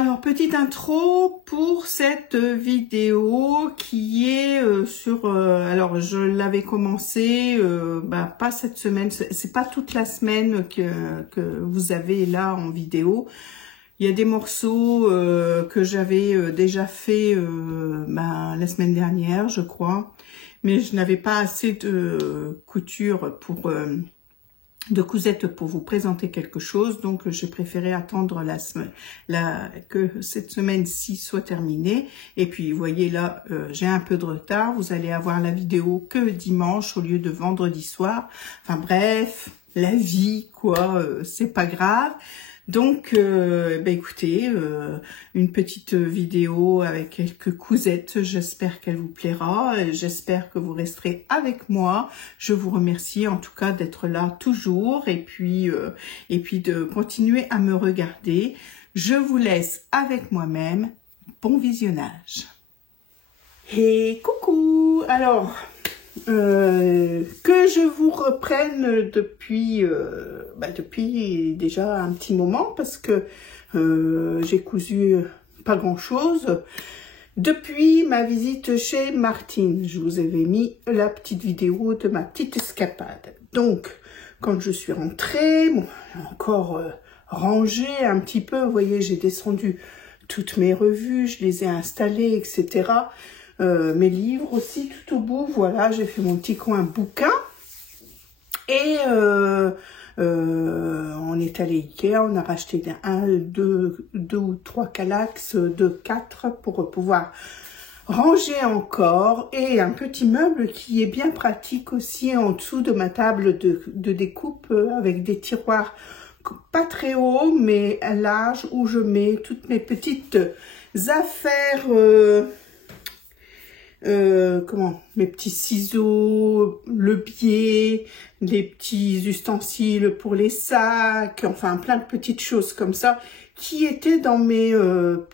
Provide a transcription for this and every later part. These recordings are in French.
Alors, petite intro pour cette vidéo qui est alors je l'avais commencé, pas cette semaine, c'est pas toute la semaine que vous avez là en vidéo. Il y a des morceaux que j'avais déjà fait la semaine dernière, je crois, mais je n'avais pas assez de couture de cousettes pour vous présenter quelque chose, donc j'ai préféré attendre que cette semaine-ci soit terminée. Et puis vous voyez là, j'ai un peu de retard, vous allez avoir la vidéo que dimanche au lieu de vendredi soir. Enfin bref, la vie quoi, c'est pas grave. Donc, écoutez, une petite vidéo avec quelques cousettes, j'espère qu'elle vous plaira, j'espère que vous resterez avec moi. Je vous remercie en tout cas d'être là toujours et puis de continuer à me regarder. Je vous laisse avec moi-même. Bon visionnage. Et coucou! Alors, que je vous reprenne depuis déjà un petit moment parce que j'ai cousu pas grand chose depuis ma visite chez Martine. Je vous avais mis la petite vidéo de ma petite escapade. Donc quand je suis rentrée, bon, encore rangé un petit peu, vous voyez, j'ai descendu toutes mes revues, je les ai installées, etc. Mes livres aussi tout au bout, voilà, j'ai fait mon petit coin bouquin et on est allé Ikea, on a racheté deux ou trois calax de 4 pour pouvoir ranger encore et un petit meuble qui est bien pratique aussi en dessous de ma table de découpe avec des tiroirs pas très hauts mais larges où je mets toutes mes petites affaires mes petits ciseaux, le biais, les petits ustensiles pour les sacs, enfin plein de petites choses comme ça qui étaient dans mes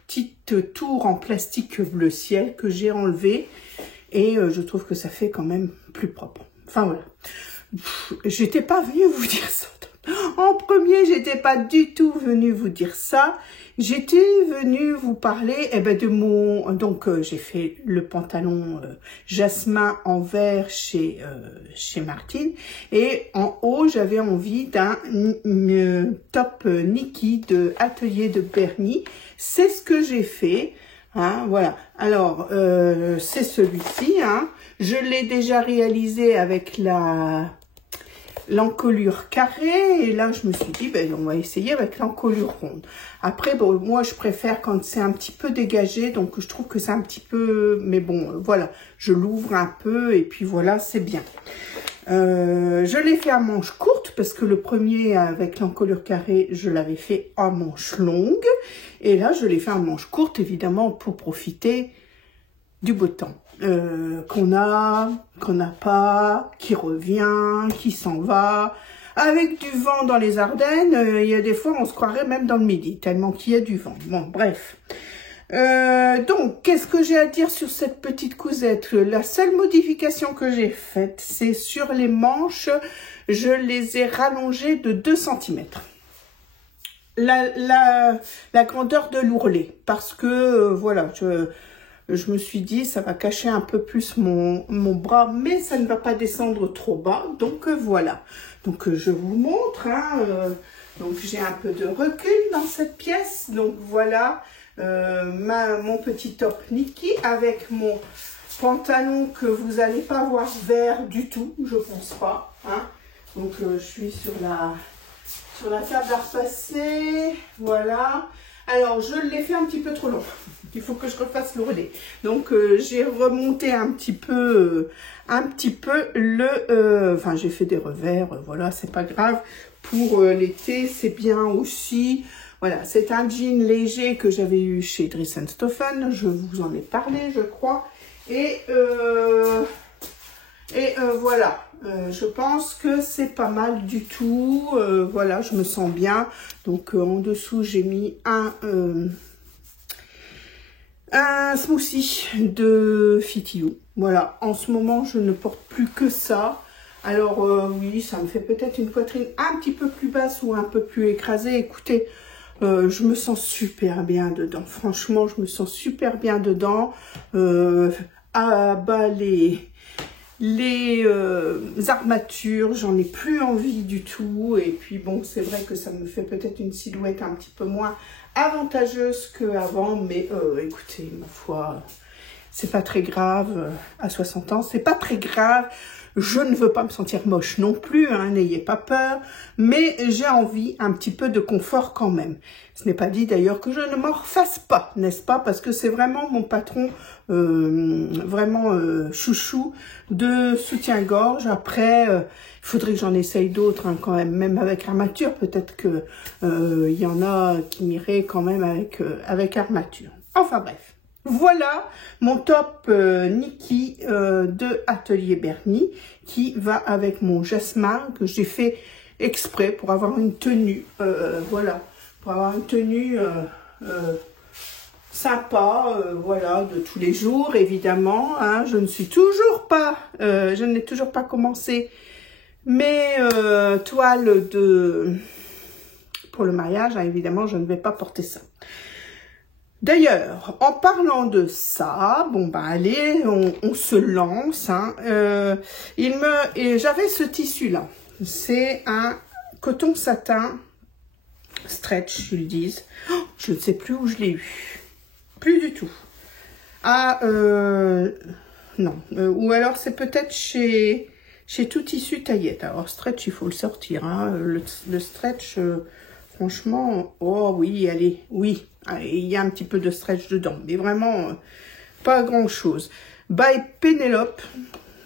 petites tours en plastique bleu ciel que j'ai enlevé et je trouve que ça fait quand même plus propre. Enfin voilà, j'étais pas venue vous dire ça. En premier, j'étais pas du tout venue vous dire ça. J'étais venue vous parler de mon... Donc, j'ai fait le pantalon jasmin en vert chez Martine. Et en haut, j'avais envie d'un top Niki de Atelier de Bernie. C'est ce que j'ai fait. Hein, voilà. Alors, c'est celui-ci. Hein. Je l'ai déjà réalisé avec l'encolure carrée et là je me suis dit on va essayer avec l'encolure ronde. Après bon, moi je préfère quand c'est un petit peu dégagé, donc je trouve que c'est un petit peu, mais bon voilà, je l'ouvre un peu et puis voilà, c'est bien. Je l'ai fait à manche courte parce que le premier avec l'encolure carrée je l'avais fait en manche longue et là je l'ai fait en manche courte évidemment pour profiter du beau temps. Qu'on n'a pas, qui revient, qui s'en va. Avec du vent dans les Ardennes, il y a des fois on se croirait même dans le Midi, tellement qu'il y a du vent. Bon, bref. Donc, qu'est-ce que j'ai à dire sur cette petite cousette? La seule modification que j'ai faite, c'est sur les manches, je les ai rallongées de 2 cm. La grandeur de l'ourlet, parce que, voilà, je me suis dit, ça va cacher un peu plus mon bras, mais ça ne va pas descendre trop bas. Donc, voilà. Donc, je vous montre. Hein, donc, j'ai un peu de recul dans cette pièce. Donc, voilà mon petit top Niki avec mon pantalon que vous n'allez pas voir vert du tout. Je pense pas. Hein. Donc, je suis sur la table à repasser. Voilà. Alors, je l'ai fait un petit peu trop long. Il faut que je refasse l'ourlet. Donc, j'ai remonté un petit peu enfin, j'ai fait des revers. Voilà, c'est pas grave. Pour l'été, c'est bien aussi. Voilà, c'est un jean léger que j'avais eu chez Dressenstoffen. Je vous en ai parlé, je crois. Et voilà. Je pense que c'est pas mal du tout. Voilà, je me sens bien. Donc, en dessous, j'ai mis un smoothie de Fit You. Voilà, en ce moment, je ne porte plus que ça. Alors, oui, ça me fait peut-être une poitrine un petit peu plus basse ou un peu plus écrasée. Écoutez, Je me sens super bien dedans. Franchement, je me sens super bien dedans. Les armatures, j'en ai plus envie du tout. Et puis bon, c'est vrai que ça me fait peut-être une silhouette un petit peu moins avantageuse qu'avant. Mais écoutez, ma foi, c'est pas très grave. À 60 ans, c'est pas très grave. Je ne veux pas me sentir moche non plus, hein, n'ayez pas peur, mais j'ai envie un petit peu de confort quand même. Ce n'est pas dit d'ailleurs que je ne m'en refasse pas, n'est-ce pas? Parce que c'est vraiment mon patron, vraiment chouchou de soutien-gorge. Après, il faudrait que j'en essaye d'autres hein, quand même avec armature. Peut-être que il y en a qui m'iraient quand même avec armature. Enfin bref. Voilà mon top Nikki de Atelier Bernie qui va avec mon jasmin que j'ai fait exprès pour avoir une tenue, voilà, pour avoir une tenue sympa, voilà, de tous les jours évidemment. Hein, je n'ai toujours pas commencé mes toiles pour le mariage. Hein, évidemment, je ne vais pas porter ça. D'ailleurs, en parlant de ça, bon bah allez, on se lance. Hein. J'avais ce tissu-là. C'est un coton satin stretch, ils le disent. Oh, je ne sais plus où je l'ai eu. Plus du tout. Ah, non. Ou alors c'est peut-être chez Tout Tissu Taillette. Alors stretch, il faut le sortir. Hein. Le stretch, franchement, oh oui, allez, oui. Il y a un petit peu de stretch dedans, mais vraiment pas grand chose. By Pénélope,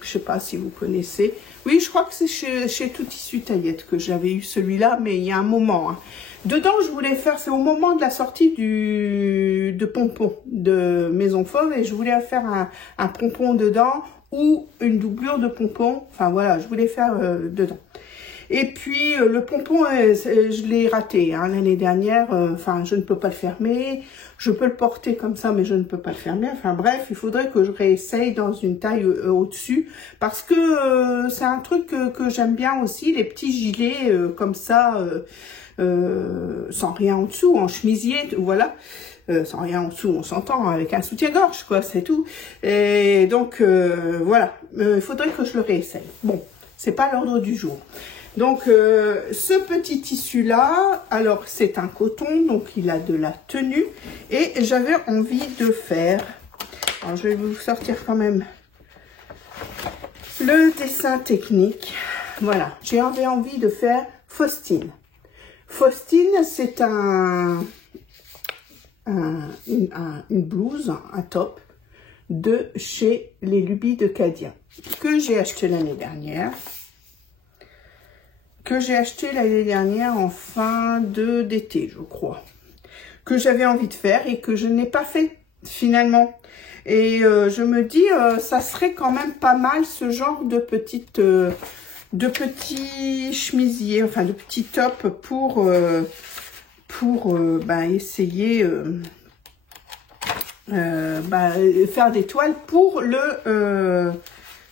je sais pas si vous connaissez. Oui, je crois que c'est chez Tout Tissu Taillette que j'avais eu celui-là, mais il y a un moment. Hein. Dedans, je voulais faire, c'est au moment de la sortie de pompon de Maison Fauve, et je voulais faire un pompon dedans ou une doublure de pompon. Enfin voilà, je voulais faire dedans. Et puis, le pompon, je l'ai raté hein, l'année dernière. Enfin, je ne peux pas le fermer. Je peux le porter comme ça, mais je ne peux pas le fermer. Enfin, bref, il faudrait que je réessaye dans une taille au-dessus. Parce que c'est un truc que j'aime bien aussi, les petits gilets comme ça, sans rien en dessous, en chemisier, voilà. Sans rien en dessous, on s'entend, avec un soutien-gorge, quoi, c'est tout. Et donc, voilà, il faudrait que je le réessaye. Bon, c'est pas l'ordre du jour. Donc, ce petit tissu-là, alors c'est un coton, donc il a de la tenue. Et j'avais envie de faire, alors je vais vous sortir quand même le dessin technique. Voilà, j'avais envie de faire Faustine. Faustine, c'est une blouse, un top de chez Les Lubies de Cadia, que j'ai acheté l'année dernière. En fin d'été, je crois, que j'avais envie de faire et que je n'ai pas fait finalement. Et je me dis, ça serait quand même pas mal ce genre de petits chemisiers, enfin de petits tops pour essayer faire des toiles pour le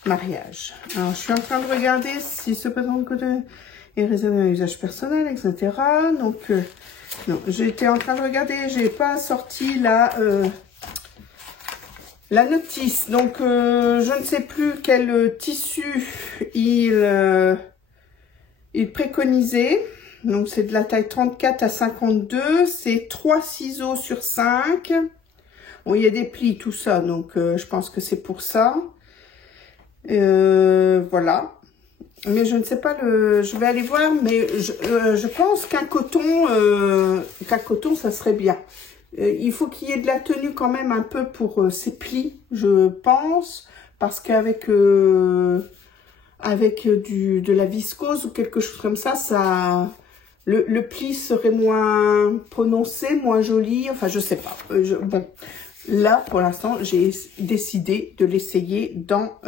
mariage. Alors, je suis en train de regarder si ce présent de côté est réservé à un usage personnel, etc. Donc, non, j'étais en train de regarder, j'ai pas sorti la notice. Donc, je ne sais plus quel tissu il préconisait. Donc, c'est de la taille 34 à 52. C'est 3 ciseaux sur 5. Bon, il y a des plis, tout ça. Donc, je pense que c'est pour ça. Voilà. Mais je ne sais pas, je vais aller voir, mais je pense qu'un coton, ça serait bien. Il faut qu'il y ait de la tenue quand même un peu pour ces plis, je pense, parce qu'avec de la viscose ou quelque chose comme ça, le pli serait moins prononcé, moins joli, enfin je sais pas. Bon, là pour l'instant j'ai décidé de l'essayer dans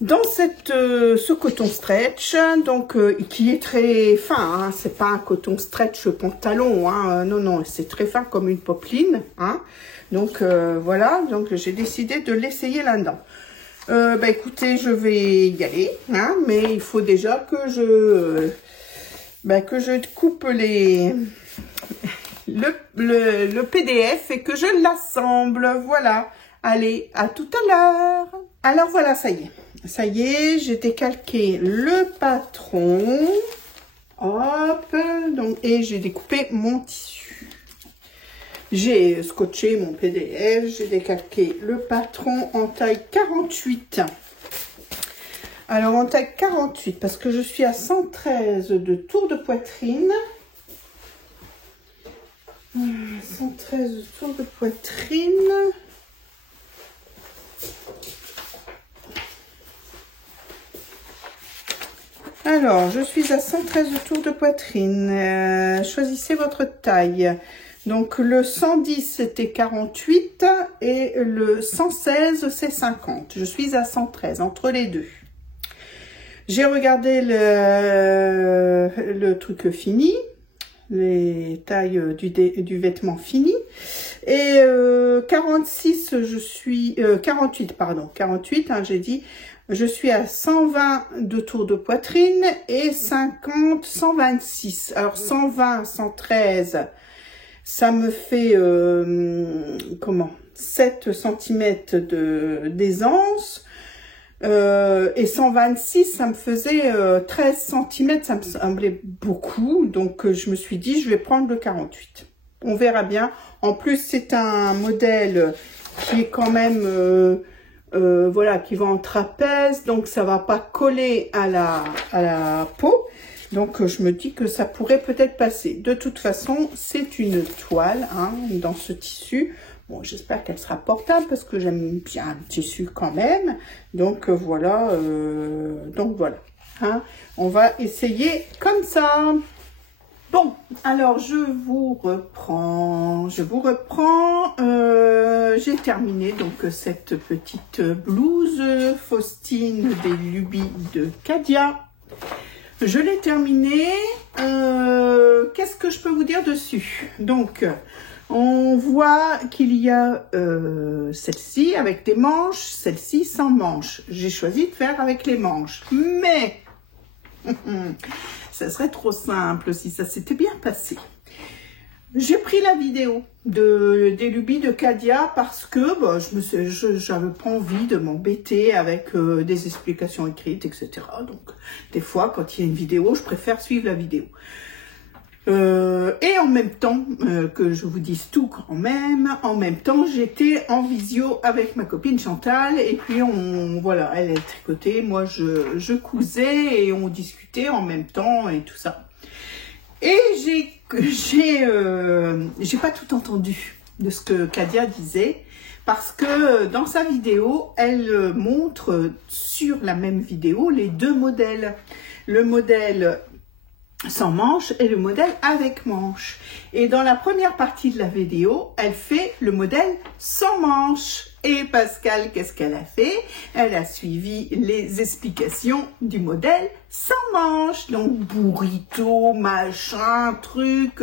ce coton stretch, donc qui est très fin, hein, c'est pas un coton stretch pantalon, hein, non, c'est très fin comme une popeline, hein, donc voilà, donc j'ai décidé de l'essayer là-dedans. Écoutez, je vais y aller, hein, mais il faut déjà que que je coupe le PDF et que je l'assemble. Voilà. Allez, à tout à l'heure. Alors voilà, ça y est. Ça y est, j'ai décalqué le patron. Hop. Donc, et j'ai découpé mon tissu. J'ai scotché mon PDF. J'ai décalqué le patron en taille 48. Alors, en taille 48, parce que je suis à 113 de tour de poitrine. 113 de tour de poitrine. Alors, je suis à 113 de tour de poitrine. Choisissez votre taille. Donc, le 110, c'était 48 et le 116, c'est 50. Je suis à 113, entre les deux. J'ai regardé le truc fini, les tailles du vêtement fini. Et 46, je suis... 48, pardon. 48, hein, j'ai dit... Je suis à 120 de tour de poitrine et 50, 126. Alors 120, 113, ça me fait 7 cm d'aisance. Et 126, ça me faisait 13 cm, ça me semblait beaucoup. Donc je me suis dit, je vais prendre le 48. On verra bien. En plus, c'est un modèle qui est quand même... voilà, qui va en trapèze, donc ça va pas coller à la peau. Donc je me dis que ça pourrait peut-être passer. De toute façon, c'est une toile hein, dans ce tissu. Bon, j'espère qu'elle sera portable parce que j'aime bien le tissu quand même. Donc voilà, hein. On va essayer comme ça. Bon, alors je vous reprends. J'ai terminé donc cette petite blouse Faustine des Lubies de Cadia. Je l'ai terminée. Qu'est-ce que je peux vous dire dessus? Donc, on voit qu'il y a celle-ci avec des manches, celle-ci sans manches. J'ai choisi de faire avec les manches, mais ça serait trop simple si ça s'était bien passé. J'ai pris la vidéo des Lubies de Cadia parce que j'avais pas envie de m'embêter avec des explications écrites, etc. Donc, des fois, quand il y a une vidéo, je préfère suivre la vidéo. Et en même temps, que je vous dise tout quand même, en même temps, j'étais en visio avec ma copine Chantal et puis voilà, elle tricotait, moi je cousais et on discutait en même temps et tout ça. Et j'ai pas tout entendu de ce que Cadia disait parce que dans sa vidéo, elle montre sur la même vidéo les deux modèles. Le modèle sans manche et le modèle avec manche. Et dans la première partie de la vidéo, elle fait le modèle sans manche. Et Pascal, qu'est-ce qu'elle a fait? Elle a suivi les explications du modèle sans manche. Donc, burrito, machin, truc,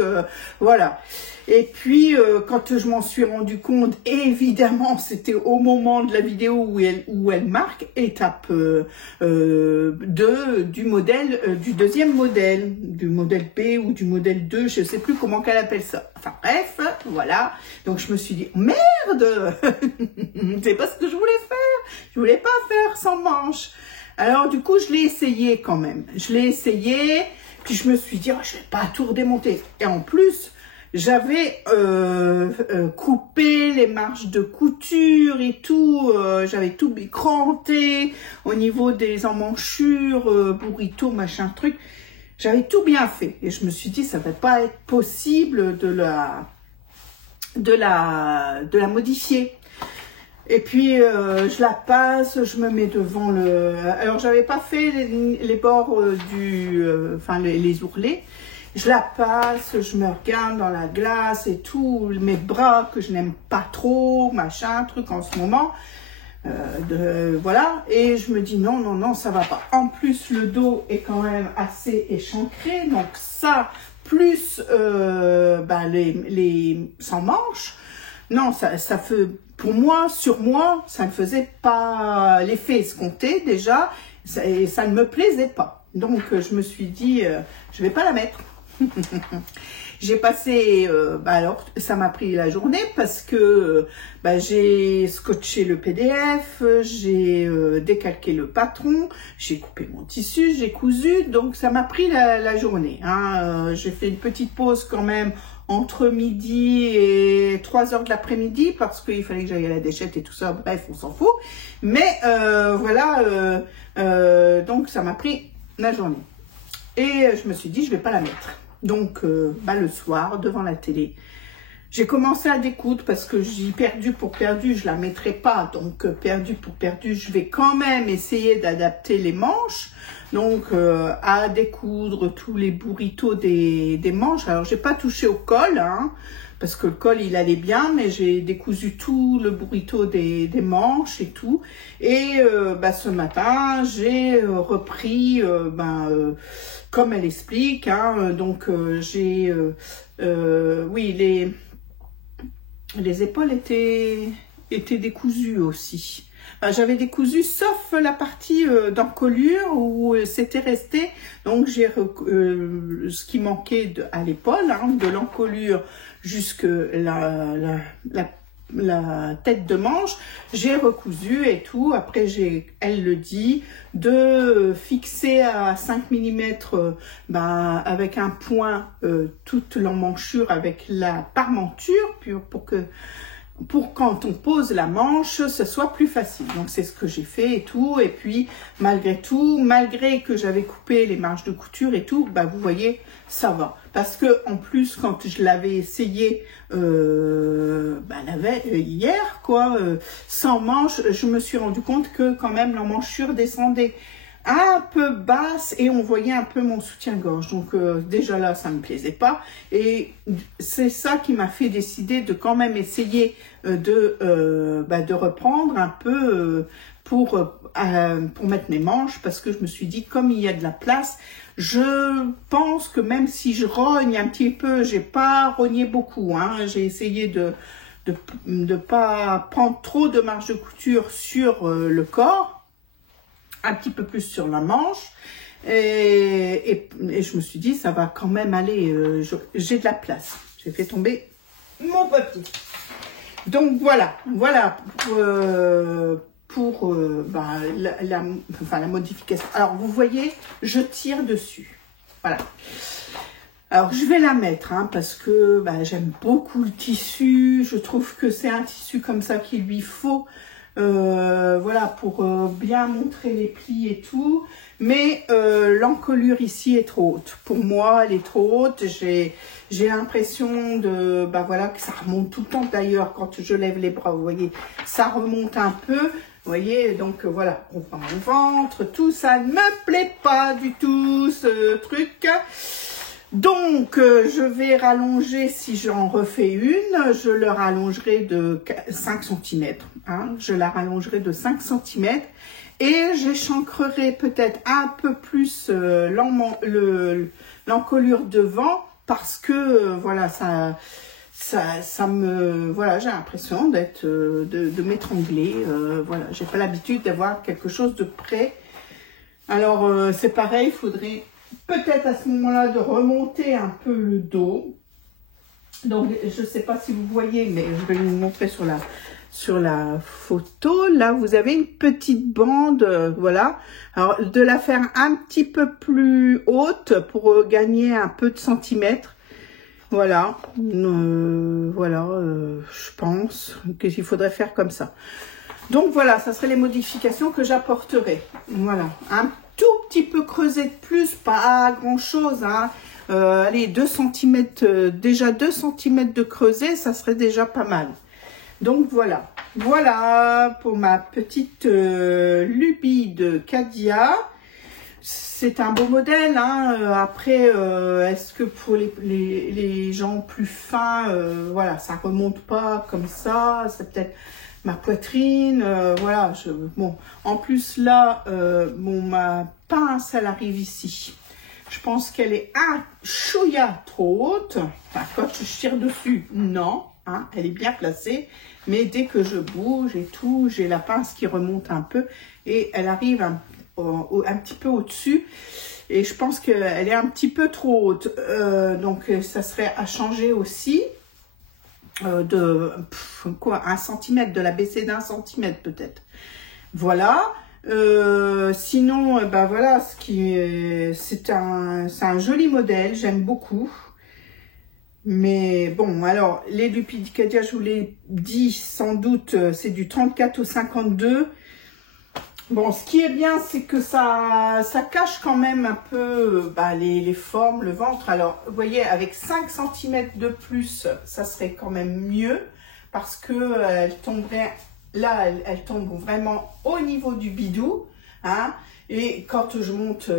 voilà. Et puis, quand je m'en suis rendu compte, évidemment, c'était au moment de la vidéo où elle marque étape 2 du modèle, du deuxième modèle, du modèle B ou du modèle 2, je ne sais plus comment qu'elle appelle ça. Enfin bref, voilà. Donc, je me suis dit, merde, c'est pas ce que je voulais faire. Je voulais pas faire sans manche. Alors, du coup, je l'ai essayé quand même. Je l'ai essayé, puis je me suis dit, oh, je vais pas tout redémonter. Et en plus, j'avais coupé les marges de couture et tout, j'avais tout bicranté au niveau des emmanchures, burrito, machin truc. J'avais tout bien fait et je me suis dit ça va pas être possible de la modifier. Et puis je la passe, je me mets devant le. Alors j'avais pas fait les bords les ourlets. Je la passe, je me regarde dans la glace et tout, mes bras que je n'aime pas trop, machin, truc en ce moment. Voilà, et je me dis non, non, non, ça va pas. En plus, le dos est quand même assez échancré, donc ça, plus les sans manches, non, ça fait, pour moi, sur moi, ça ne faisait pas l'effet escompté déjà, et ça ne me plaisait pas. Donc, je me suis dit, je vais pas la mettre. J'ai passé, alors ça m'a pris la journée parce que j'ai scotché le PDF, j'ai décalqué le patron, j'ai coupé mon tissu, j'ai cousu, donc ça m'a pris la journée. Hein. J'ai fait une petite pause quand même entre midi et 3 heures de l'après-midi parce qu'il fallait que j'aille à la déchette et tout ça, bref, on s'en fout. Mais voilà, donc ça m'a pris la journée. Et je me suis dit, je vais pas la mettre. Donc, le soir, devant la télé, j'ai commencé à découdre parce que j'ai perdu pour perdu, je la mettrai pas. Donc, perdu pour perdu, je vais quand même essayer d'adapter les manches. Donc, à découdre tous les burritos des manches. Alors, j'ai pas touché au col, hein, parce que le col, il allait bien, mais j'ai décousu tout le burrito des manches et tout. Et ce matin, j'ai repris, comme elle explique, hein, donc j'ai, oui, les épaules étaient décousues aussi. J'avais décousu sauf la partie d'encolure où c'était resté. Donc j'ai ce qui manquait à l'épaule, hein, de l'encolure jusque la tête de manche, j'ai recousu et tout. Après, elle le dit, de fixer à 5 mm avec un point toute l'emmanchure avec la parmenture pour quand on pose la manche, ce soit plus facile. Donc, c'est ce que j'ai fait et tout. Et puis, malgré tout, malgré que j'avais coupé les marges de couture et tout, vous voyez, ça va. Parce que en plus, quand je l'avais essayé hier, quoi, sans manche, je me suis rendu compte que quand même l'emmanchure descendait un peu basse et on voyait un peu mon soutien-gorge. Donc déjà là, ça me plaisait pas. Et c'est ça qui m'a fait décider de quand même essayer de reprendre un peu pour mettre mes manches, parce que je me suis dit, comme il y a de la place, je pense que même si je rogne un petit peu, j'ai pas rogné beaucoup, hein, j'ai essayé de pas prendre trop de marge de couture sur le corps, un petit peu plus sur la manche, et je me suis dit, ça va quand même aller, j'ai de la place. J'ai fait tomber mon papier. Donc voilà pour la modification. Alors vous voyez, je tire dessus. Voilà. Alors je vais la mettre, hein, parce que j'aime beaucoup le tissu. Je trouve que c'est un tissu comme ça qu'il lui faut. Voilà, pour bien montrer les plis et tout. Mais l'encolure ici est trop haute. Pour moi, elle est trop haute. J'ai l'impression de, que ça remonte tout le temps. D'ailleurs, quand je lève les bras, vous voyez, ça remonte un peu. Vous voyez, donc voilà, on prend mon ventre, tout ça ne me plaît pas du tout, ce truc. Donc, je vais rallonger, si j'en refais une, je le rallongerai de 5 cm. Hein, je la rallongerai de 5 cm et j'échancrerai peut-être un peu plus l'encolure devant parce que, voilà, ça me, voilà, j'ai l'impression de m'étrangler. Voilà, j'ai pas l'habitude d'avoir quelque chose de près. Alors, c'est pareil, il faudrait peut-être à ce moment-là de remonter un peu le dos. Donc, je ne sais pas si vous voyez, mais je vais vous montrer sur la photo. Là, vous avez une petite bande, voilà. Alors, de la faire un petit peu plus haute pour gagner un peu de centimètres. Voilà, je pense qu'il faudrait faire comme ça. Donc voilà, ça serait les modifications que j'apporterai. Voilà, un tout petit peu creusé de plus, pas grand chose, hein. Allez, 2 cm, déjà 2 cm de creuset, ça serait déjà pas mal. Donc voilà, voilà pour ma petite lubie de Cadia. C'est un beau modèle, hein. Après, est-ce que pour les gens plus fins, voilà, ça remonte pas comme ça, c'est peut-être ma poitrine, voilà. Bon, en plus là, ma pince, elle arrive ici. Je pense qu'elle est un chouïa trop haute. Enfin, quand je tire dessus, non, hein, elle est bien placée. Mais dès que je bouge et tout, j'ai la pince qui remonte un peu et elle arrive un petit peu au-dessus. Et je pense qu'elle est un petit peu trop haute. Donc, ça serait à changer aussi de quoi, 1 cm, de la baisser d'1 cm peut-être. Voilà. Sinon, ben voilà, c'est un joli modèle, j'aime beaucoup. Mais bon, alors, les Lupidicadia, je vous l'ai dit, sans doute, c'est du 34 au 52. Bon, ce qui est bien, c'est que ça cache quand même un peu les formes, le ventre. Alors, vous voyez, avec 5 cm de plus, ça serait quand même mieux. Parce que elle tomberait, là, elle tombe vraiment au niveau du bidou. Hein. Et quand je monte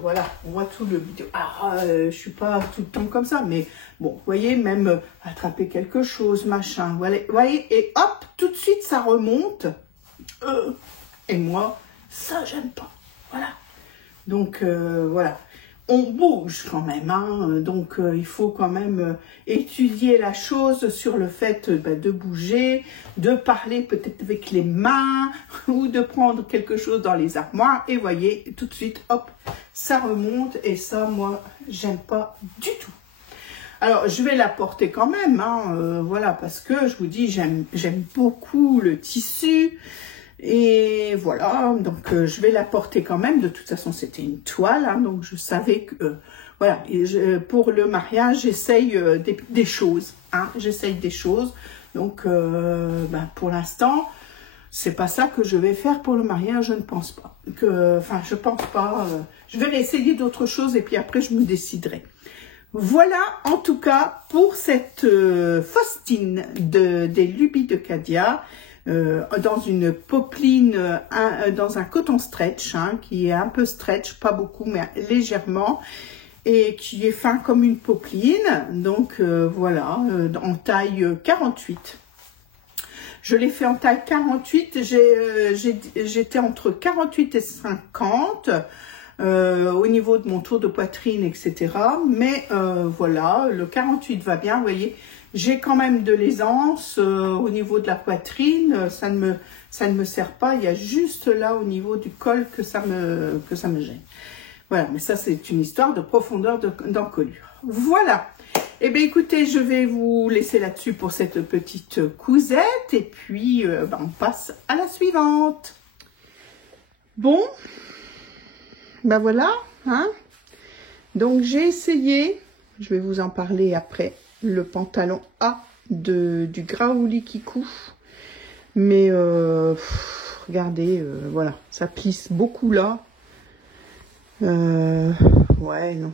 voilà, on voit tout le bidou. Je suis pas tout le temps comme ça, mais bon, vous voyez, même attraper quelque chose, machin, voilà, vous voyez, et hop, tout de suite, ça remonte. Et moi, ça, j'aime pas, voilà. Donc, voilà. On bouge quand même, hein, donc il faut quand même étudier la chose sur le fait de bouger, de parler peut-être avec les mains ou de prendre quelque chose dans les armoires. Et voyez, tout de suite, hop, ça remonte et ça, moi, j'aime pas du tout. Alors, je vais la porter quand même, hein, voilà, parce que je vous dis, j'aime beaucoup le tissu. Et voilà, donc je vais la porter quand même. De toute façon, c'était une toile, hein, donc je savais que, voilà, pour le mariage, j'essaye des choses, hein, j'essaye des choses. Donc, pour l'instant, c'est pas ça que je vais faire pour le mariage, je ne pense pas. Je pense pas, je vais essayer d'autres choses et puis après, je me déciderai. Voilà, en tout cas, pour cette Faustine des Lupidicadia. Dans une popeline, dans un coton stretch, hein, qui est un peu stretch, pas beaucoup, mais légèrement, et qui est fin comme une popeline. Donc voilà, en taille 48. Je l'ai fait en taille 48, j'étais entre 48 et 50 au niveau de mon tour de poitrine, etc. Mais voilà, le 48 va bien, vous voyez. J'ai quand même de l'aisance au niveau de la poitrine, ça ne me sert pas, il y a juste là au niveau du col que ça me gêne. Voilà, mais ça c'est une histoire de profondeur d'encolure. Voilà, eh bien écoutez, je vais vous laisser là-dessus pour cette petite cousette et puis on passe à la suivante. Bon, ben voilà, hein. Donc j'ai essayé, je vais vous en parler après, le pantalon A du Graouli Kikou, mais regardez, voilà, ça plisse beaucoup là, ouais, non,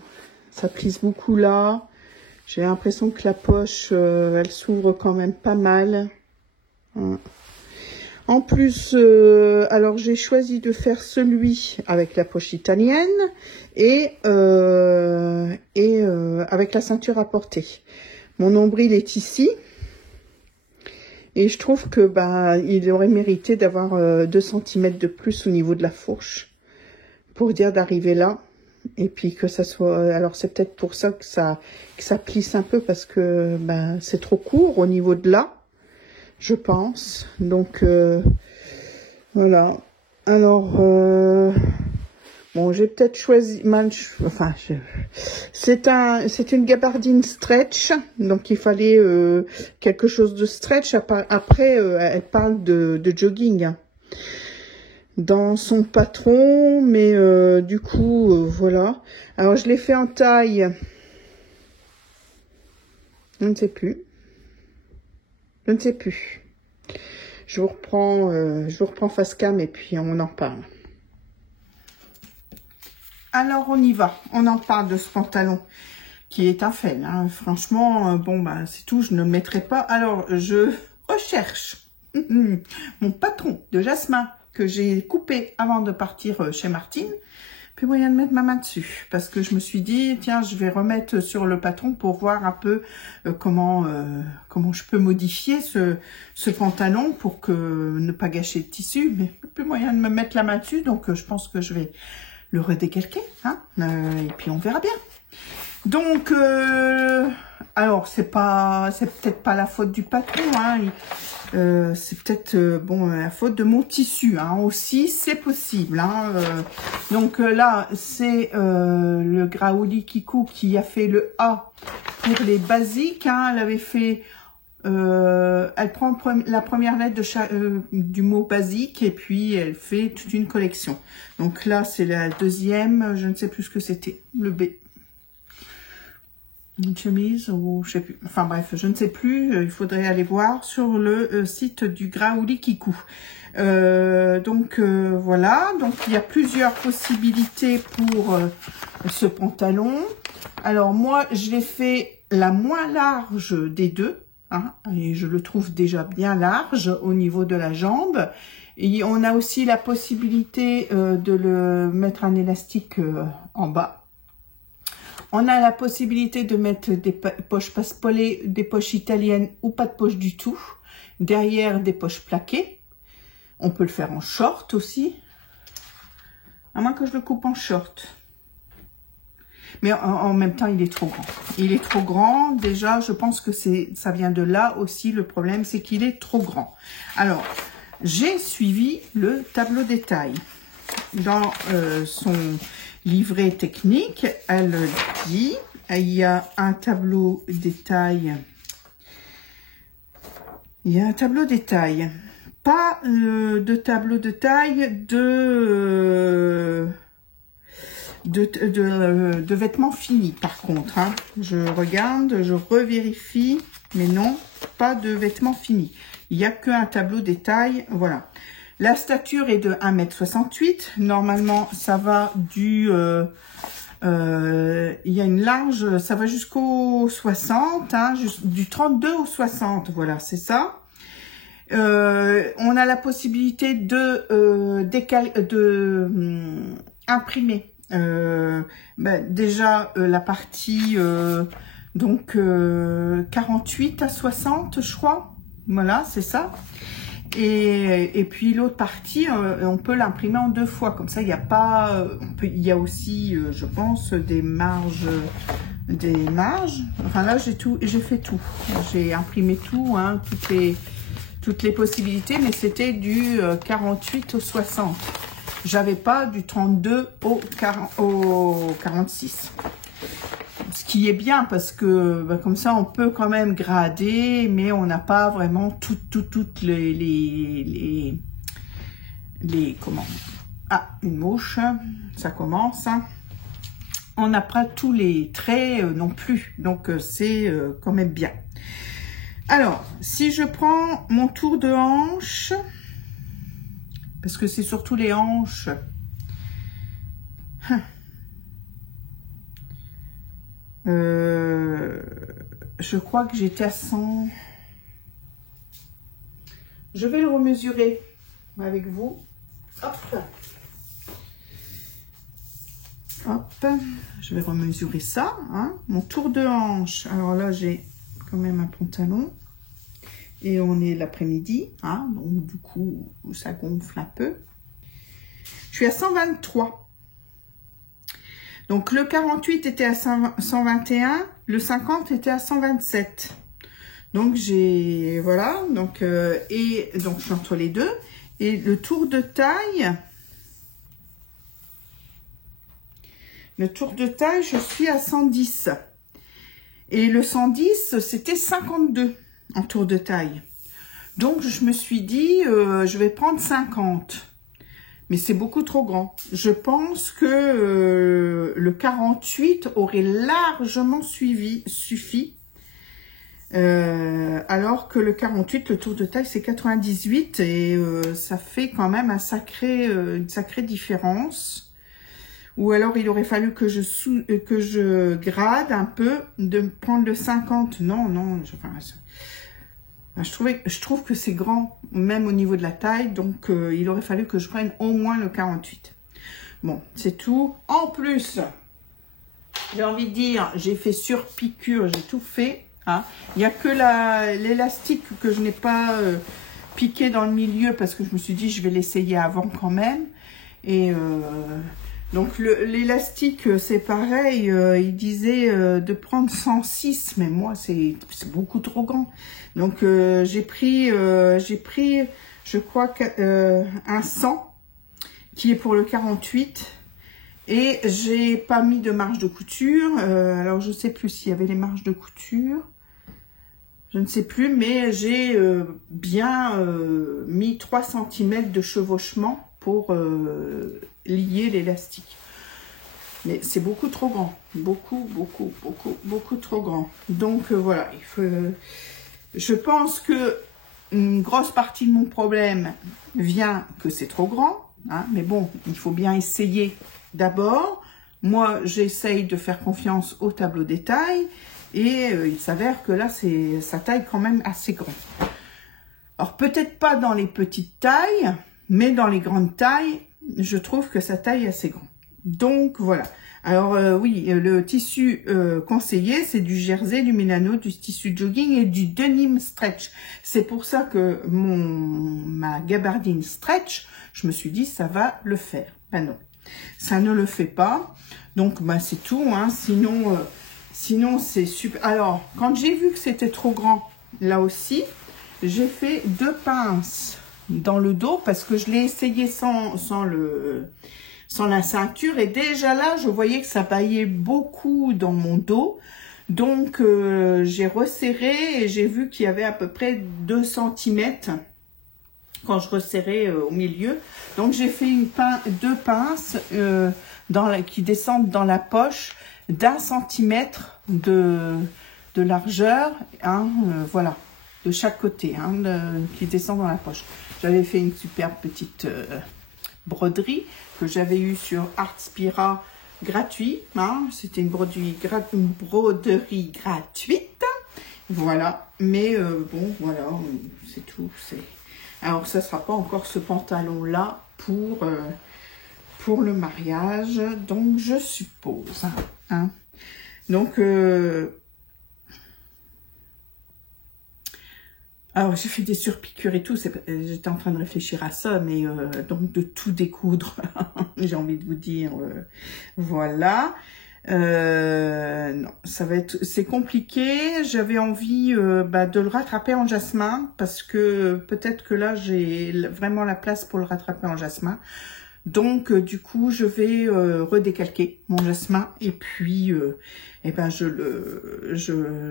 ça plisse beaucoup là, j'ai l'impression que la poche, elle s'ouvre quand même pas mal, hein. En plus, alors j'ai choisi de faire celui avec la poche italienne et avec la ceinture à portée. Mon nombril est ici et je trouve que il aurait mérité d'avoir 2 cm de plus au niveau de la fourche pour dire d'arriver là et puis que ça soit. Alors c'est peut-être pour ça que ça plisse un peu parce que c'est trop court au niveau de là, je pense. Donc voilà. Alors bon, j'ai peut-être choisi, c'est une gabardine stretch, donc il fallait quelque chose de stretch. Après, elle parle de jogging dans son patron, mais du coup, voilà. Alors, je l'ai fait en taille, je ne sais plus. Je vous reprends face cam et puis on en parle. Alors, on y va. On en parle de ce pantalon qui est un fail, hein. Franchement, c'est tout. Je ne le mettrai pas. Alors, je recherche mon patron de jasmin que j'ai coupé avant de partir chez Martine. Puis moyen de mettre ma main dessus. Parce que je me suis dit, tiens, je vais remettre sur le patron pour voir un peu comment je peux modifier ce pantalon pour que ne pas gâcher de tissu. Mais plus moyen de me mettre la main dessus. Donc, je pense que je vais le redécalquer, hein, et puis on verra bien. Donc, alors, c'est peut-être pas la faute du patron, hein. C'est peut-être bon la faute de mon tissu, hein, aussi, c'est possible, hein. Donc là, c'est le Graouli Kikou qui a fait le A pour les basiques, hein. Elle avait fait, elle prend la première lettre de du mot basique et puis elle fait toute une collection. Donc là, c'est la deuxième, je ne sais plus ce que c'était, le B. Une chemise ou je sais plus, enfin bref, je ne sais plus, il faudrait aller voir sur le site du Graouli Kikou. Donc voilà, donc il y a plusieurs possibilités pour ce pantalon. Alors moi, je l'ai fait la moins large des deux, hein, et je le trouve déjà bien large au niveau de la jambe. Et on a aussi la possibilité de le mettre un élastique en bas. On a la possibilité de mettre des poches passe-poilées, des poches italiennes ou pas de poche du tout. Derrière, des poches plaquées. On peut le faire en short aussi. À moins que je le coupe en short. Mais en même temps, il est trop grand. Il est trop grand. Déjà, je pense que ça vient de là aussi. Le problème, c'est qu'il est trop grand. Alors, j'ai suivi le tableau détail. Dans son livret technique, elle dit, il y a un tableau détail. Il y a un tableau détail. Pas de tableau de taille de vêtements finis, par contre. Hein. Je regarde, je revérifie, mais non, pas de vêtements finis. Il n'y a qu'un tableau détail, voilà. La stature est de 1,68 m. Normalement, ça va du... il y a une large, ça va jusqu'au 60, hein, du 32 au 60, voilà, c'est ça. On a la possibilité de imprimer. Déjà, la partie, donc, 48 à 60, je crois. Voilà, c'est ça. Et puis l'autre partie, on peut l'imprimer en 2 fois, comme ça il n'y a pas, il y a aussi, je pense, des marges, Enfin là j'ai fait tout, j'ai imprimé tout, hein, toutes les possibilités, mais c'était du 48 au 60. J'avais pas du 32 au 46. Ce qui est bien parce que comme ça on peut quand même grader, mais on n'a pas vraiment toutes les comment, ah, une mouche, ça commence, hein. On n'a pas tous les traits non plus, donc c'est quand même bien. Alors, si je prends mon tour de hanche, parce que c'est surtout les hanches, je crois que j'étais à 100. Je vais le remesurer avec vous. Hop. Hop. Je vais remesurer ça. Hein. Mon tour de hanche. Alors là, j'ai quand même un pantalon. Et on est l'après-midi. Hein, donc du coup, ça gonfle un peu. Je suis à 123. Donc, le 48 était à 121, le 50 était à 127. Donc, j'ai, voilà, donc, et donc, je suis entre les deux. Et le tour de taille, je suis à 110. Et le 110, c'était 52 en tour de taille. Donc, je me suis dit, je vais prendre 50. Mais c'est beaucoup trop grand. Je pense que le 48 aurait largement suffi. Alors que le 48, le tour de taille, c'est 98. Et ça fait quand même une sacrée différence. Ou alors, il aurait fallu que je grade un peu, de prendre le 50. Non, je trouve que c'est grand, même au niveau de la taille, donc il aurait fallu que je prenne au moins le 48. Bon, c'est tout. En plus, j'ai envie de dire, j'ai fait sur piqûre, j'ai tout fait. Hein. Il n'y a que l'élastique que je n'ai pas piqué dans le milieu parce que je me suis dit, je vais l'essayer avant quand même. Et Donc l'élastique, c'est pareil, il disait de prendre 106, mais moi c'est beaucoup trop grand. Donc j'ai pris, je crois, un 100 qui est pour le 48. Et j'ai pas mis de marge de couture. Alors je sais plus s'il y avait les marges de couture. Je ne sais plus, mais j'ai bien mis 3 cm de chevauchement pour lier l'élastique. Mais c'est beaucoup trop grand. Beaucoup trop grand. Donc voilà, je pense que une grosse partie de mon problème vient que c'est trop grand. Hein, mais bon, il faut bien essayer d'abord. Moi, j'essaye de faire confiance au tableau des tailles. Et il s'avère que là, sa taille quand même assez grand. Alors, peut-être pas dans les petites tailles, mais dans les grandes tailles, je trouve que sa taille est assez grande. Donc, voilà. Alors, oui, le tissu conseillé, c'est du jersey, du mélano, du tissu jogging et du denim stretch. C'est pour ça que ma gabardine stretch, je me suis dit, ça va le faire. Ben non, ça ne le fait pas. Donc, ben, c'est tout. Hein. Sinon, c'est super. Alors, quand j'ai vu que c'était trop grand, là aussi, j'ai fait 2 pinces dans le dos parce que je l'ai essayé sans la ceinture. Et déjà là, je voyais que ça baillait beaucoup dans mon dos. Donc, j'ai resserré et j'ai vu qu'il y avait à peu près 2 cm quand je resserrais au milieu. Donc, j'ai fait 2 pinces qui descendent dans la poche d'1 centimètre de largeur, hein, voilà, de chaque côté, hein, qui descend dans la poche. J'avais fait une superbe petite broderie que j'avais eue sur Artspira gratuit, hein, c'était une broderie gratuite, voilà, mais bon, voilà, c'est tout. Alors, ça ne sera pas encore ce pantalon-là pour le mariage, donc je suppose. Hein. Donc, alors j'ai fait des surpiqûres et tout, j'étais en train de réfléchir à ça, mais donc de tout découdre, j'ai envie de vous dire, voilà. Non, c'est compliqué. J'avais envie de le rattraper en jasmin, parce que peut-être que là, j'ai vraiment la place pour le rattraper en jasmin. Donc, du coup, je vais redécalquer mon jasmin et puis,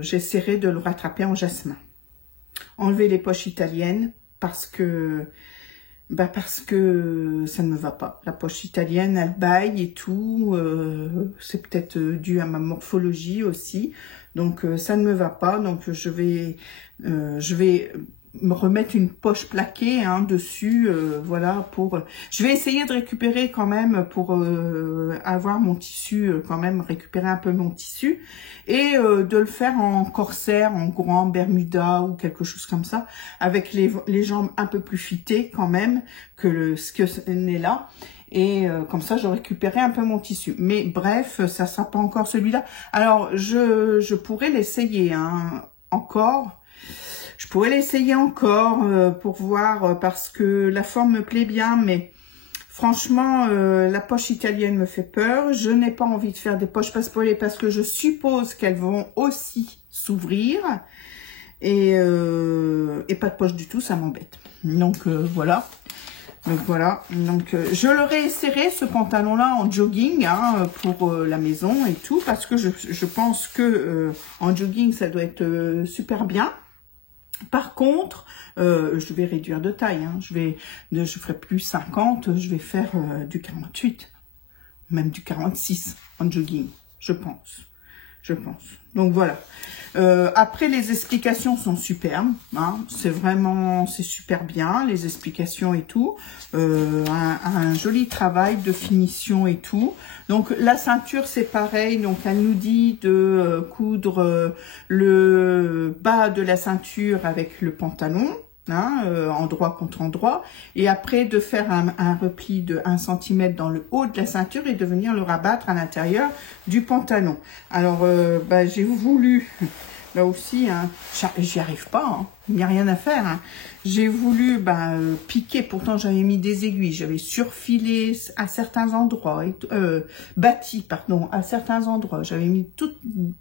j'essaierai de le rattraper en jasmin. Enlever les poches italiennes parce que ça ne me va pas. La poche italienne, elle baille et tout. C'est peut-être dû à ma morphologie aussi. Donc, ça ne me va pas. Donc, je vais me remettre une poche plaquée dessus, voilà, je vais essayer de récupérer quand même pour avoir mon tissu, quand même récupérer un peu mon tissu et de le faire en corsaire, en grand bermuda ou quelque chose comme ça, avec les jambes un peu plus fitées quand même que ce que n'est là. Et comme ça, je récupérerai un peu mon tissu. Mais bref, ça sera pas encore celui-là. Alors, je pourrais l'essayer encore. Je pourrais l'essayer encore pour voir, parce que la forme me plaît bien, mais franchement, la poche italienne me fait peur. Je n'ai pas envie de faire des poches passepoilées parce que je suppose qu'elles vont aussi s'ouvrir. Et pas de poche du tout, ça m'embête. Donc voilà. Donc voilà, je le réessayerai ce pantalon-là en jogging pour la maison et tout, parce que je pense que en jogging, ça doit être super bien. Par contre, je vais réduire de taille. Je ferai plus 50, je vais faire du 48, même du 46 en jogging, je pense. Donc voilà. Après, les explications sont superbes. C'est super bien, les explications et tout. Un joli travail de finition et tout. Donc la ceinture, c'est pareil. Donc elle nous dit de coudre le bas de la ceinture avec le pantalon. Endroit contre endroit, et après de faire un repli de 1 cm dans le haut de la ceinture et de venir le rabattre à l'intérieur du pantalon. Alors j'ai voulu, là aussi, j'y arrive pas, il n'y a rien à faire. Hein. J'ai voulu piquer, pourtant j'avais mis des aiguilles, j'avais surfilé à certains endroits, bâti, pardon, à certains endroits. J'avais mis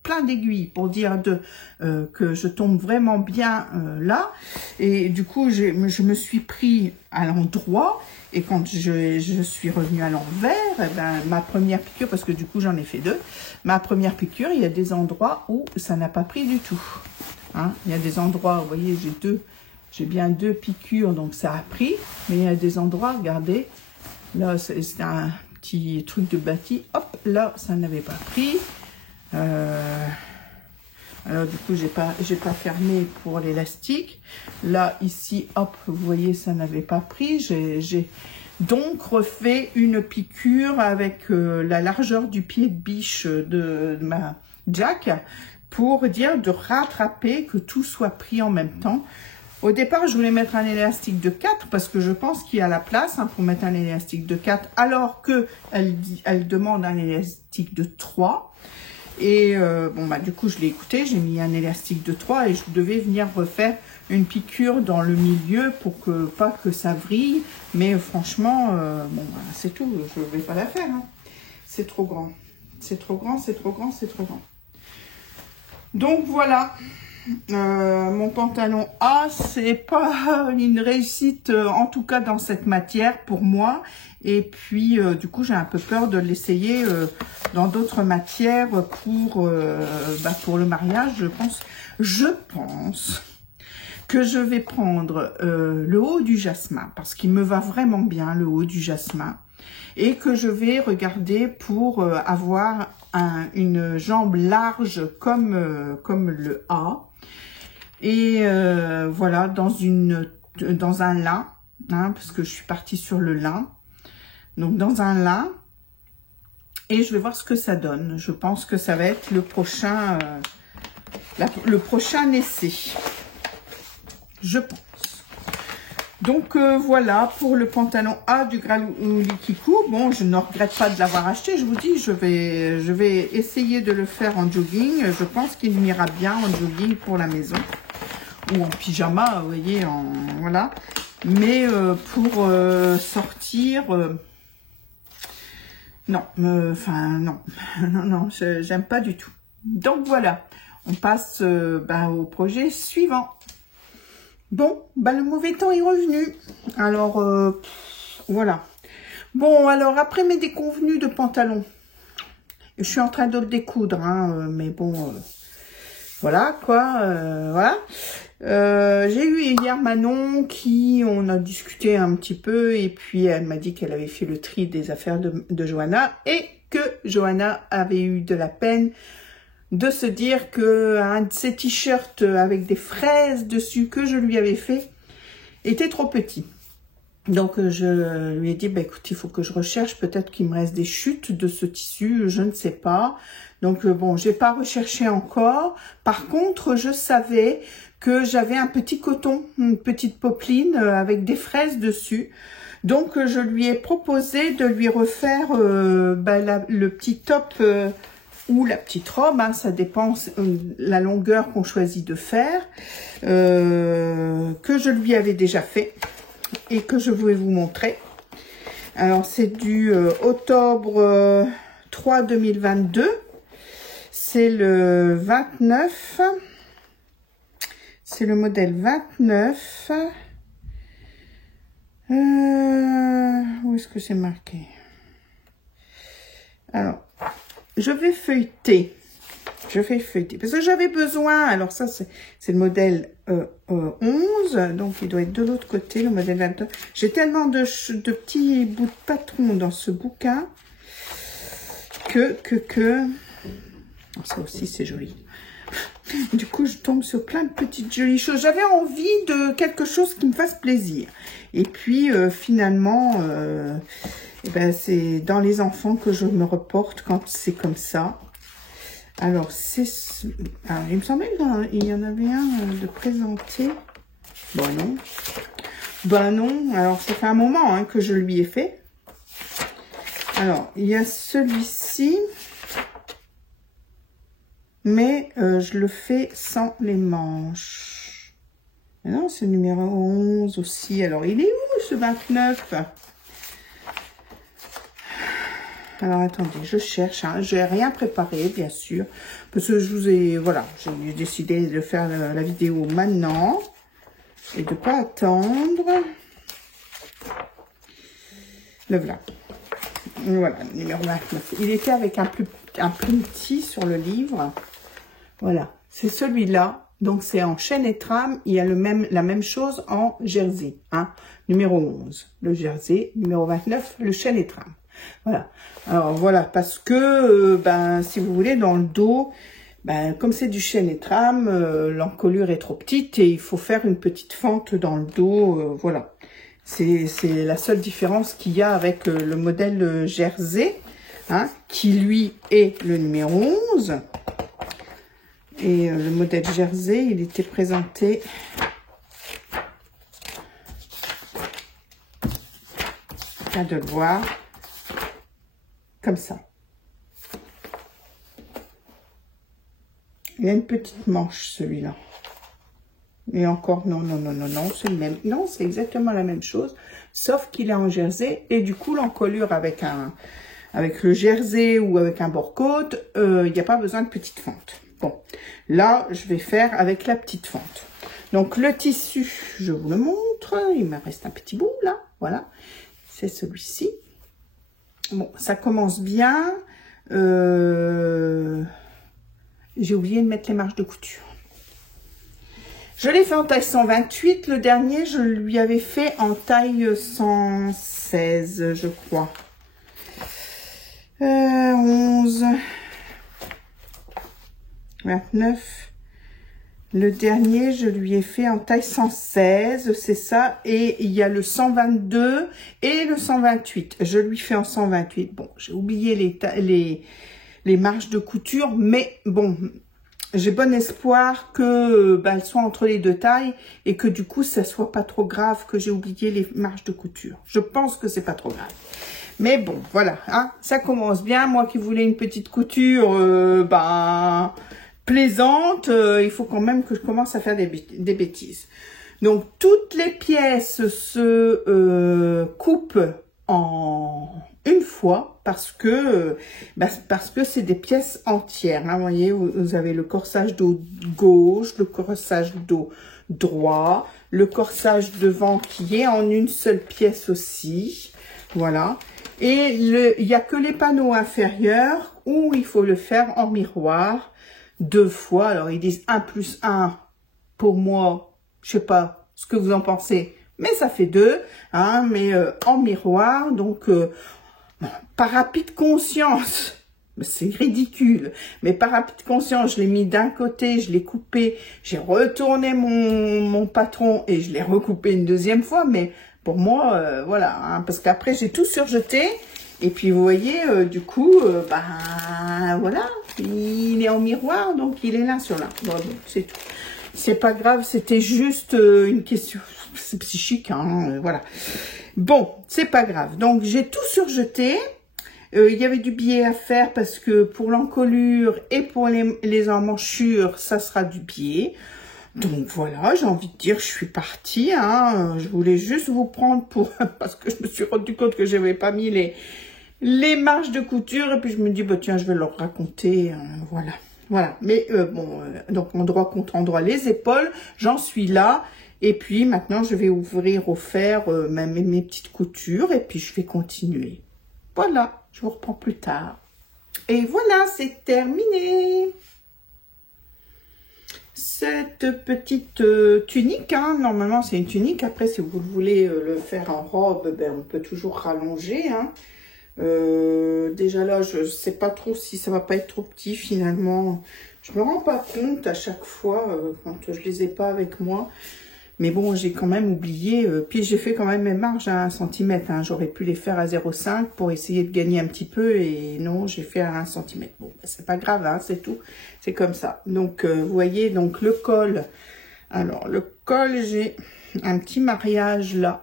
plein d'aiguilles pour dire que je tombe vraiment bien là. Et du coup, je me suis pris à l'endroit. Et quand je suis revenue à l'envers, ma première piqûre, parce que du coup j'en ai fait 2, ma première piqûre, il y a des endroits où ça n'a pas pris du tout. Hein, il y a des endroits, vous voyez, j'ai bien 2 piqûres, donc ça a pris. Mais il y a des endroits, regardez, là c'est un petit truc de bâti, hop, là ça n'avait pas pris. Alors du coup, j'ai pas fermé pour l'élastique. Là, ici, hop, vous voyez, ça n'avait pas pris. J'ai donc refait une piqûre avec la largeur du pied de biche de ma Jack pour dire de rattraper, que tout soit pris en même temps. Au départ, je voulais mettre un élastique de 4 parce que je pense qu'il y a la place pour mettre un élastique de 4 alors qu'elle demande un élastique de 3. Et du coup, je l'ai écouté, j'ai mis un élastique de 3 et je devais venir refaire une piqûre dans le milieu pour pas que ça vrille. Mais franchement, c'est tout, je ne vais pas la faire. Hein. C'est trop grand. C'est trop grand, c'est trop grand, c'est trop grand. Donc voilà, mon pantalon A, c'est pas une réussite, en tout cas dans cette matière pour moi. Et puis, du coup, j'ai un peu peur de l'essayer dans d'autres matières pour le mariage. Je pense que je vais prendre le haut du jasmin, parce qu'il me va vraiment bien, le haut du jasmin. Et que je vais regarder pour avoir une jambe large comme le A. Et voilà, dans un lin, hein, parce que je suis partie sur le lin. Donc dans un lin, et je vais voir ce que ça donne. Je pense que ça va être le prochain essai. Je pense. Donc voilà pour le pantalon A du Graouli Kikou. Bon, je ne regrette pas de l'avoir acheté. Je vous dis, je vais essayer de le faire en jogging. Je pense qu'il m'ira bien en jogging pour la maison. Ou en pyjama, vous voyez, voilà. Mais pour sortir... non, non, j'aime pas du tout. Donc voilà, on passe au projet suivant. Bon, le mauvais temps est revenu. Alors, voilà. Bon, alors, après mes déconvenus de pantalon, je suis en train de le découdre, hein, mais bon, voilà, quoi, voilà. J'ai eu hier Manon on a discuté un petit peu et puis elle m'a dit qu'elle avait fait le tri des affaires de Johanna et que Johanna avait eu de la peine de se dire que un de ses t-shirts avec des fraises dessus que je lui avais fait était trop petit. Donc je lui ai dit, écoute, il faut que je recherche, peut-être qu'il me reste des chutes de ce tissu, je ne sais pas. Donc bon, j'ai pas recherché encore. Par contre, je savais que j'avais un petit coton, une petite popeline avec des fraises dessus. Donc je lui ai proposé de lui refaire le petit top ou la petite robe, hein, ça dépend la longueur qu'on choisit de faire, que je lui avais déjà fait et que je voulais vous montrer. Alors c'est du octobre 3 2022, c'est le 29, c'est le modèle 29. Où est-ce que c'est marqué? Alors, je vais feuilleter. Parce que j'avais besoin, alors ça c'est le modèle 11, donc il doit être de l'autre côté, le modèle 22. J'ai tellement de petits bouts de patron dans ce bouquin que... Oh, ça aussi c'est joli. Du coup, je tombe sur plein de petites jolies choses. J'avais envie de quelque chose qui me fasse plaisir. Et puis, finalement, c'est dans les enfants que je me reporte quand c'est comme ça. Alors, il me semblait qu'il y en avait un de présenté. Bon, non. Ben non. Alors, ça fait un moment que je lui ai fait. Alors, il y a celui-ci. Mais je le fais sans les manches. Ah non, c'est le numéro 11 aussi. Alors, il est où ce 29? Alors, attendez, je cherche. Hein. Je n'ai rien préparé, bien sûr. Parce que je vous ai... Voilà, j'ai décidé de faire la vidéo maintenant. Et de ne pas attendre. Le voilà. Voilà, le numéro 29. Il était avec un plus petit sur le livre. Voilà, c'est celui-là. Donc, c'est en chaîne et trame. Il y a la même chose en jersey. Hein. Numéro 11, le jersey. Numéro 29, le chaîne et trame. Voilà. Alors, voilà, parce que, si vous voulez, dans le dos, comme c'est du chaîne et trame, l'encolure est trop petite et il faut faire une petite fente dans le dos. Voilà. C'est la seule différence qu'il y a avec le modèle jersey, hein, qui, lui, est le numéro 11. Et le modèle jersey, il était présenté à de le voir comme ça. Il y a une petite manche, celui-là. Et encore, non, c'est le même. Non, c'est exactement la même chose, sauf qu'il est en jersey. Et du coup, l'encolure avec le jersey ou avec un bord-côte, il n'y a pas besoin de petite fente. Bon, là, je vais faire avec la petite fente. Donc, le tissu, je vous le montre. Il me reste un petit bout, là. Voilà. C'est celui-ci. Bon, ça commence bien. J'ai oublié de mettre les marges de couture. Je l'ai fait en taille 128. Le dernier, je lui avais fait en taille 116, je crois. 11... 29. Le dernier, je lui ai fait en taille 116, c'est ça. Et il y a le 122 et le 128. Je lui fais en 128. Bon, j'ai oublié les marges de couture, mais bon, j'ai bon espoir que elles soient entre les deux tailles et que du coup, ça soit pas trop grave que j'ai oublié les marges de couture. Je pense que c'est pas trop grave. Mais bon, voilà, hein, ça commence bien. Moi qui voulais une petite couture, plaisante, il faut quand même que je commence à faire des bêtises. Donc, toutes les pièces se coupent en une fois parce que c'est des pièces entières. Hein, vous voyez, vous avez le corsage dos gauche, le corsage dos droit, le corsage devant qui est en une seule pièce aussi. Voilà. Et il n'y a que les panneaux inférieurs où il faut le faire en miroir. 2 fois, alors ils disent 1 plus 1, pour moi, je sais pas ce que vous en pensez, mais ça fait 2, hein, mais en miroir, donc par rapide conscience, c'est ridicule, mais par rapide conscience, je l'ai mis d'un côté, je l'ai coupé, j'ai retourné mon patron et je l'ai recoupé une deuxième fois, mais pour moi, voilà, hein, parce qu'après j'ai tout surjeté. Et puis, vous voyez, du coup, voilà, il est en miroir, donc il est là sur là. Bon, c'est tout. C'est pas grave, c'était juste une question psychique, hein, voilà. Bon, c'est pas grave. Donc, j'ai tout surjeté. Il y avait du biais à faire parce que pour l'encolure et pour les emmanchures, ça sera du biais. Donc voilà, j'ai envie de dire, je suis partie. Hein, je voulais juste vous prendre pour... parce que je me suis rendu compte que je n'avais pas mis les marges de couture. Et puis je me dis, bah, tiens, je vais leur raconter. Voilà. Voilà. Mais donc endroit contre endroit, les épaules, j'en suis là. Et puis maintenant, je vais ouvrir au fer mes petites coutures. Et puis je vais continuer. Voilà, je vous reprends plus tard. Et voilà, c'est terminé. Cette petite tunique, hein, normalement c'est une tunique. Après, si vous voulez le faire en robe, on peut toujours rallonger. Hein. Déjà là, je sais pas trop si ça va pas être trop petit finalement. Je me rends pas compte à chaque fois quand je les ai pas avec moi. Mais bon, j'ai quand même oublié. Puis j'ai fait quand même mes marges à 1 cm. Hein. J'aurais pu les faire à 0,5 pour essayer de gagner un petit peu. Et non, j'ai fait à 1 cm. Bon, c'est pas grave, hein, c'est tout. C'est comme ça. Donc, vous voyez, donc le col. Alors, le col, j'ai un petit mariage là,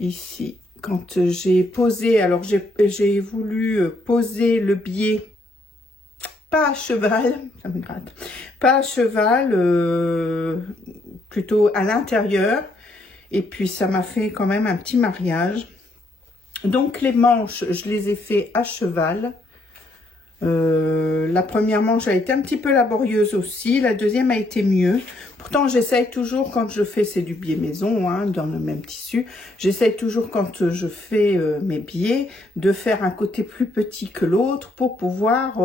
ici. Quand j'ai posé, alors j'ai voulu poser le biais, pas à cheval, ça me gratte, pas à cheval, plutôt à l'intérieur. Et puis ça m'a fait quand même un petit mariage. Donc les manches, je les ai fait à cheval. La première manche a été un petit peu laborieuse aussi, la deuxième a été mieux. Pourtant j'essaye toujours quand je fais, c'est du biais maison, hein, dans le même tissu, j'essaye toujours quand je fais mes biais de faire un côté plus petit que l'autre pour pouvoir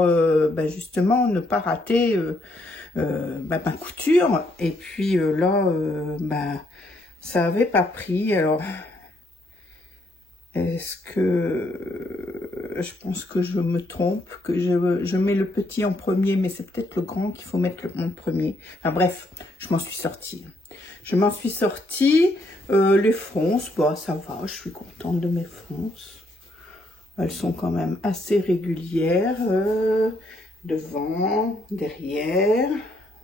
justement ne pas rater ma couture. Et puis là ça avait pas pris. Alors est-ce que je pense que je me trompe, que je mets le petit en premier, mais c'est peut-être le grand qu'il faut mettre en premier. Enfin bref, je m'en suis sortie. Je m'en suis sortie. Les fronces, bah ça va, je suis contente de mes fronces. Elles sont quand même assez régulières. Devant, derrière.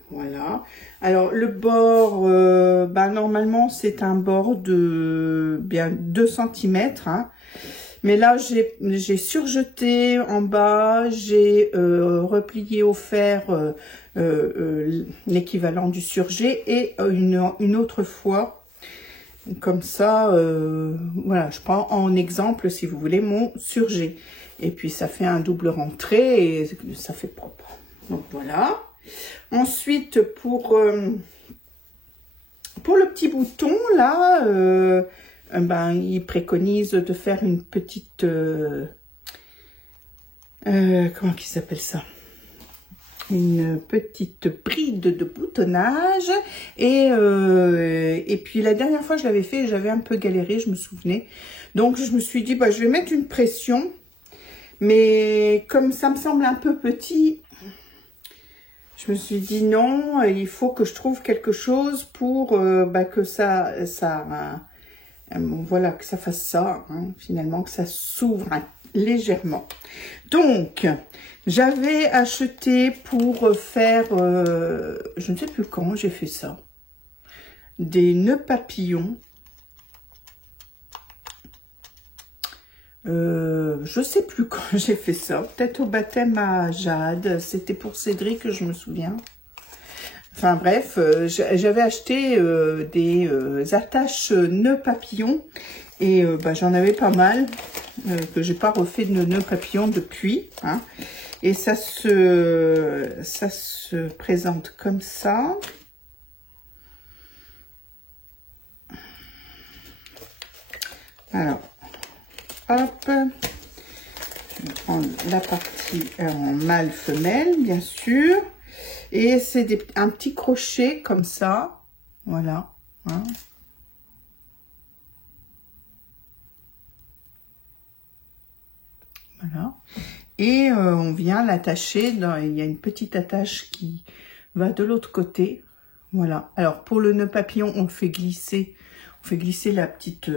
Voilà. Alors le bord, normalement c'est un bord de bien 2 cm. Hein. Mais là j'ai surjeté en bas, j'ai replié au fer l'équivalent du surjet et une autre fois. Comme ça, voilà, je prends en exemple, si vous voulez, mon surjet. Et puis ça fait un double rentrée et ça fait propre. Donc voilà. Ensuite, pour le petit bouton, là, il préconise de faire une petite... comment qu'il s'appelle ça? Une petite bride de boutonnage. Et puis, la dernière fois, je l'avais fait, j'avais un peu galéré, je me souvenais. Donc, je me suis dit, je vais mettre une pression. Mais comme ça me semble un peu petit... Je me suis dit non, il faut que je trouve quelque chose pour que voilà, que ça fasse ça, hein, finalement, que ça s'ouvre légèrement. Donc, j'avais acheté pour faire, je ne sais plus quand j'ai fait ça, des nœuds papillons. Je sais plus quand j'ai fait ça, peut-être au baptême à Jade, c'était pour Cédric, je me souviens. Enfin bref, j'avais acheté des attaches nœuds papillons et j'en avais pas mal, que j'ai pas refait de nœuds papillons depuis. Hein. Et ça se présente comme ça. Alors, hop, je vais prendre la partie en mâle femelle, bien sûr. Et c'est un petit crochet comme ça. Voilà. Hein. Voilà. Et on vient l'attacher. Il y a une petite attache qui va de l'autre côté. Voilà. Alors, pour le nœud papillon, on le fait glisser. On fait glisser la petite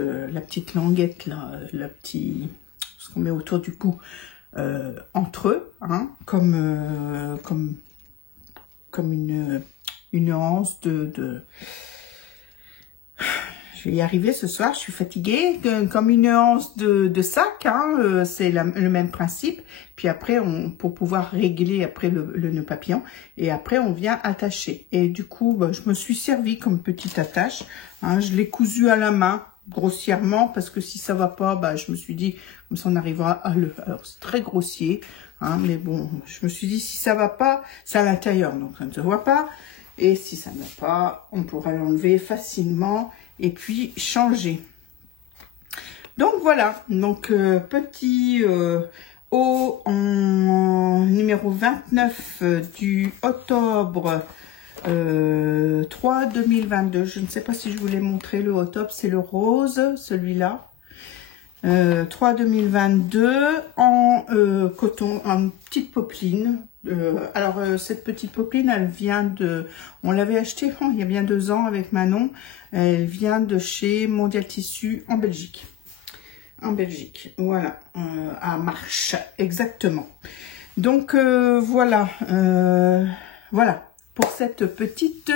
languette, là, ce qu'on met autour du cou, entre eux, hein, comme une anse de... Je vais y arriver ce soir, je suis fatiguée, comme une anse de sac, hein, c'est le même principe. Puis après, pour pouvoir régler après le nœud papillon, et après on vient attacher. Et du coup, je me suis servi comme petite attache, hein, je l'ai cousu à la main, grossièrement, parce que si ça va pas, je me suis dit, comme ça on arrivera à le... Alors c'est très grossier, hein, mais bon, je me suis dit, si ça va pas, c'est à l'intérieur, donc ça ne se voit pas. Et si ça ne va pas, on pourra l'enlever facilement et puis changer. Donc voilà, donc petit haut en numéro 29 du octobre 3 2022. Je ne sais pas si je vous l'ai montré le octobre, c'est le rose, celui-là. 3 2022 en coton, en petite popeline. Alors cette petite popeline, elle vient de, on l'avait acheté il y a bien 2 ans avec Manon. Elle vient de chez Mondial Tissu en Belgique. En Belgique, voilà, à Marche, exactement. Donc voilà, voilà pour cette petite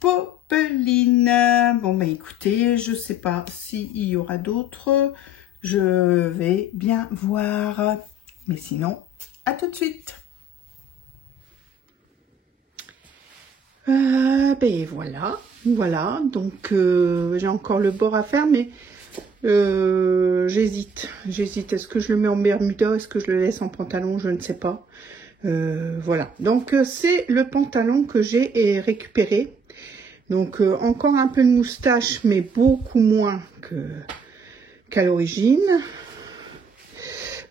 popeline. Bon écoutez, je sais pas s'il y aura d'autres. Je vais bien voir. Mais sinon, à tout de suite. Ben voilà, voilà. Donc j'ai encore le bord à faire, mais j'hésite. Est-ce que je le mets en bermuda? Est-ce que je le laisse en pantalon? Je ne sais pas. Voilà. Donc c'est le pantalon que j'ai récupéré. Donc encore un peu de moustache, mais beaucoup moins qu'à l'origine.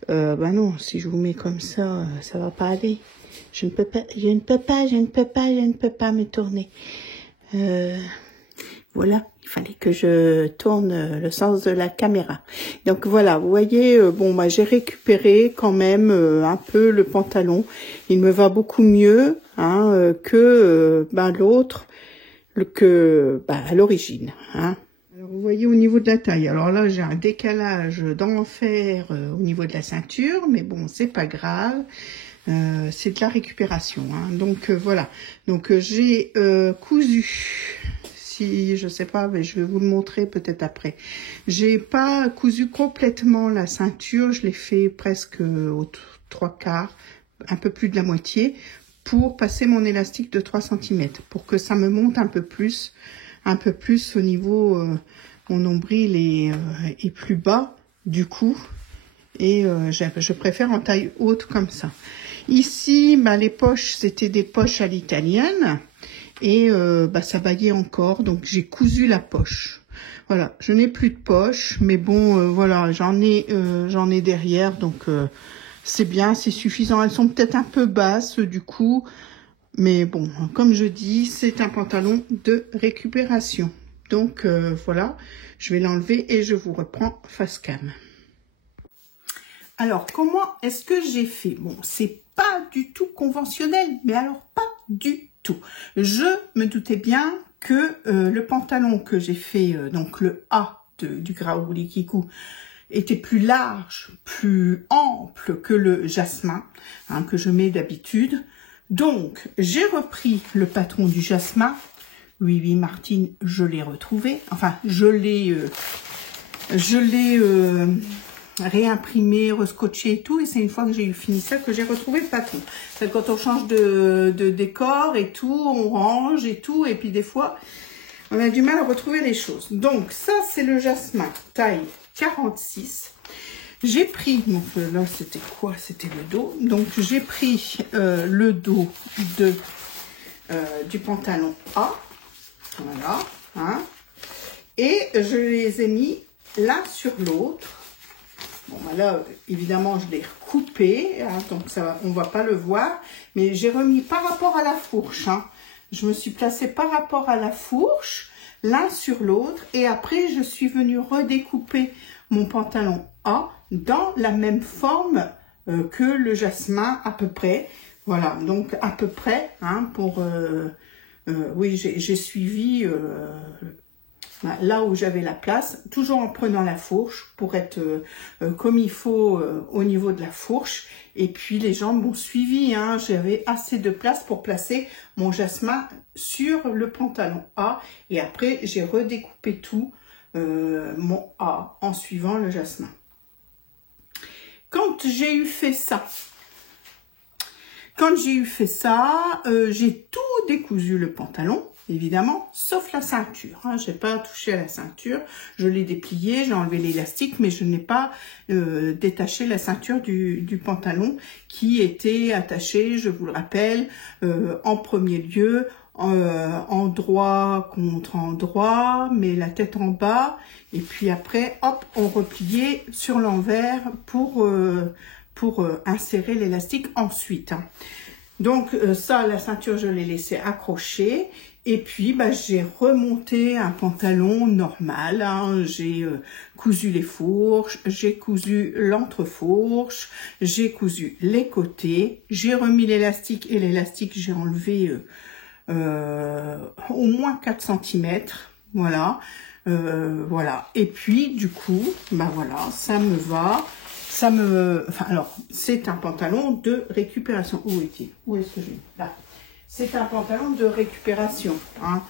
Bah non, si je vous mets comme ça va pas aller. Je ne peux pas me tourner. Voilà, il fallait que je tourne le sens de la caméra. Donc voilà, vous voyez, bon, bah, j'ai récupéré quand même un peu le pantalon. Il me va beaucoup mieux hein, que l'autre, à l'origine. Hein. Alors, vous voyez au niveau de la taille. Alors là, j'ai un décalage d'enfer au niveau de la ceinture, mais bon, c'est pas grave. C'est de la récupération. Hein. Donc voilà. Donc j'ai cousu. Si je sais pas, mais je vais vous le montrer peut-être après. J'ai pas cousu complètement la ceinture. Je l'ai fait presque aux 3/4, un peu plus de la moitié, pour passer mon élastique de 3 cm, pour que ça me monte un peu plus au niveau mon nombril est plus bas du coup. Et je préfère en taille haute comme ça. Ici, les poches, c'était des poches à l'italienne. Et ça baillait encore, donc j'ai cousu la poche. Voilà, je n'ai plus de poche, mais bon, voilà, j'en ai derrière, donc c'est bien, c'est suffisant. Elles sont peut-être un peu basses du coup, mais bon, comme je dis, c'est un pantalon de récupération. Donc voilà, je vais l'enlever et je vous reprends face cam. Alors, comment est-ce que j'ai fait? Bon, c'est pas du tout conventionnel, mais alors pas du tout. Je me doutais bien que le pantalon que j'ai fait, donc le A du Graouli Kikou, était plus large, plus ample que le jasmin, hein, que je mets d'habitude. Donc, j'ai repris le patron du jasmin. Oui, Martine, je l'ai retrouvé. Enfin, je l'ai réimprimé, rescotché et tout, et c'est une fois que j'ai eu fini ça que j'ai retrouvé le patron. C'est quand on change de décor et tout, on range et tout, et puis des fois on a du mal à retrouver les choses. Donc ça c'est le jasmin taille 46. J'ai pris, donc là c'était quoi? C'était le dos. Donc j'ai pris le dos du pantalon A, voilà, hein, et je les ai mis l'un sur l'autre. Bon, là, évidemment, je l'ai recoupé, hein, donc ça, on ne va pas le voir, mais j'ai remis par rapport à la fourche. Hein. Je me suis placée par rapport à la fourche, l'un sur l'autre, et après, je suis venue redécouper mon pantalon A dans la même forme que le jasmin, à peu près. Voilà, donc à peu près, hein, pour... oui, j'ai suivi... là où j'avais la place, toujours en prenant la fourche pour être comme il faut au niveau de la fourche. Et puis les jambes m'ont suivi, hein. J'avais assez de place pour placer mon jasmin sur le pantalon A. Et après, j'ai redécoupé tout mon A en suivant le jasmin. Quand j'ai eu fait ça, j'ai tout décousu le pantalon. Évidemment, sauf la ceinture. Hein. Je n'ai pas touché à la ceinture. Je l'ai déplié, j'ai enlevé l'élastique, mais je n'ai pas détaché la ceinture du pantalon qui était attachée, je vous le rappelle, en premier lieu, endroit contre endroit, mais la tête en bas. Et puis après, hop, on repliait sur l'envers pour insérer l'élastique ensuite. Hein. Donc ça, la ceinture, je l'ai laissé accrocher. Et puis, j'ai remonté un pantalon normal. Hein. J'ai cousu les fourches, j'ai cousu l'entrefourche, j'ai cousu les côtés. J'ai remis l'élastique et l'élastique, j'ai enlevé au moins 4 cm. Voilà. Voilà. Et puis, du coup, voilà, ça me va. Alors, c'est un pantalon de récupération. Où est-ce que j'ai? Là. C'est un pantalon de récupération. Hein.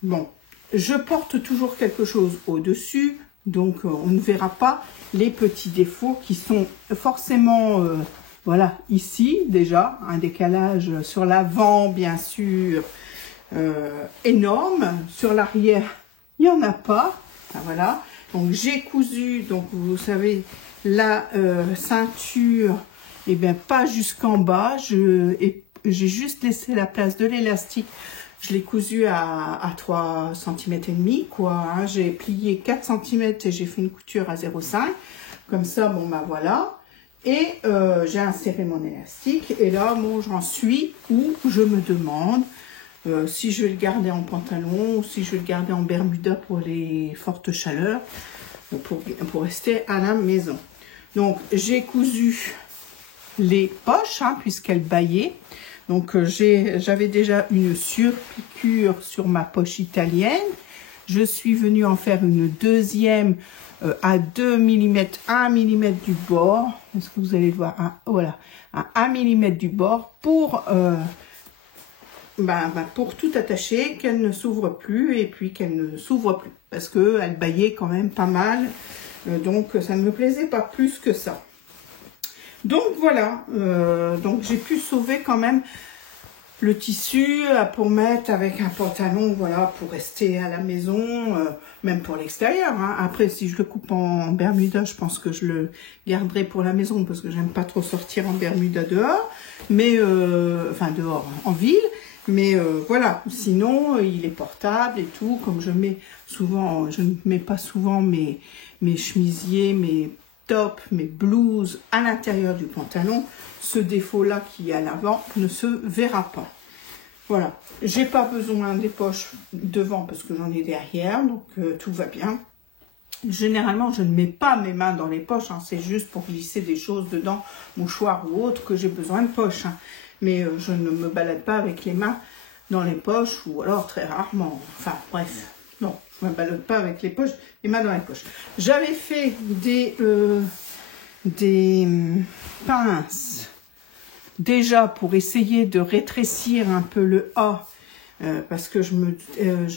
Bon, je porte toujours quelque chose au-dessus, donc on ne verra pas les petits défauts qui sont forcément, voilà, ici déjà, un décalage sur l'avant, bien sûr, énorme. Sur l'arrière, il n'y en a pas. Enfin, voilà. Donc j'ai cousu, donc vous savez, la ceinture, et bien pas jusqu'en bas. J'ai juste laissé la place de l'élastique. Je l'ai cousu à 3 cm et demi, quoi. Hein. J'ai plié 4 cm et j'ai fait une couture à 0,5. Comme ça, bon, bah voilà. Et j'ai inséré mon élastique. Et là, bon, j'en suis où je me demande si je vais le garder en pantalon ou si je vais le garder en bermuda pour les fortes chaleurs, pour rester à la maison. Donc, j'ai cousu les poches, hein, puisqu'elles bâillaient. Donc, j'avais déjà une surpiqûre sur ma poche italienne. Je suis venue en faire une deuxième à 2 mm, 1 mm du bord. Est-ce que vous allez le voir? Voilà, à 1 mm du bord pour pour tout attacher, qu'elle ne s'ouvre plus et puis qu'elle ne s'ouvre plus. Parce qu'elle bâillait quand même pas mal. Donc, ça ne me plaisait pas plus que ça. Donc, voilà. Donc, j'ai pu sauver quand même le tissu pour mettre avec un pantalon, voilà, pour rester à la maison, même pour l'extérieur. Hein. Après, si je le coupe en bermuda, je pense que je le garderai pour la maison parce que j'aime pas trop sortir en bermuda dehors, mais enfin dehors, en ville. Mais voilà, sinon, il est portable et tout. Comme je mets souvent, je ne mets pas souvent mes chemisiers, mes tops, mes blouses à l'intérieur du pantalon. Ce défaut-là qui est à l'avant ne se verra pas. Voilà, j'ai pas besoin des poches devant parce que j'en ai derrière, donc tout va bien. Généralement, je ne mets pas mes mains dans les poches, hein, c'est juste pour glisser des choses dedans, mouchoirs ou autre, que j'ai besoin de poches. Hein. Mais je ne me balade pas avec les mains dans les poches, ou alors très rarement. Enfin, bref, non, je ne me balade pas avec les mains dans les poches. J'avais fait des pinces, déjà pour essayer de rétrécir un peu le A, parce que je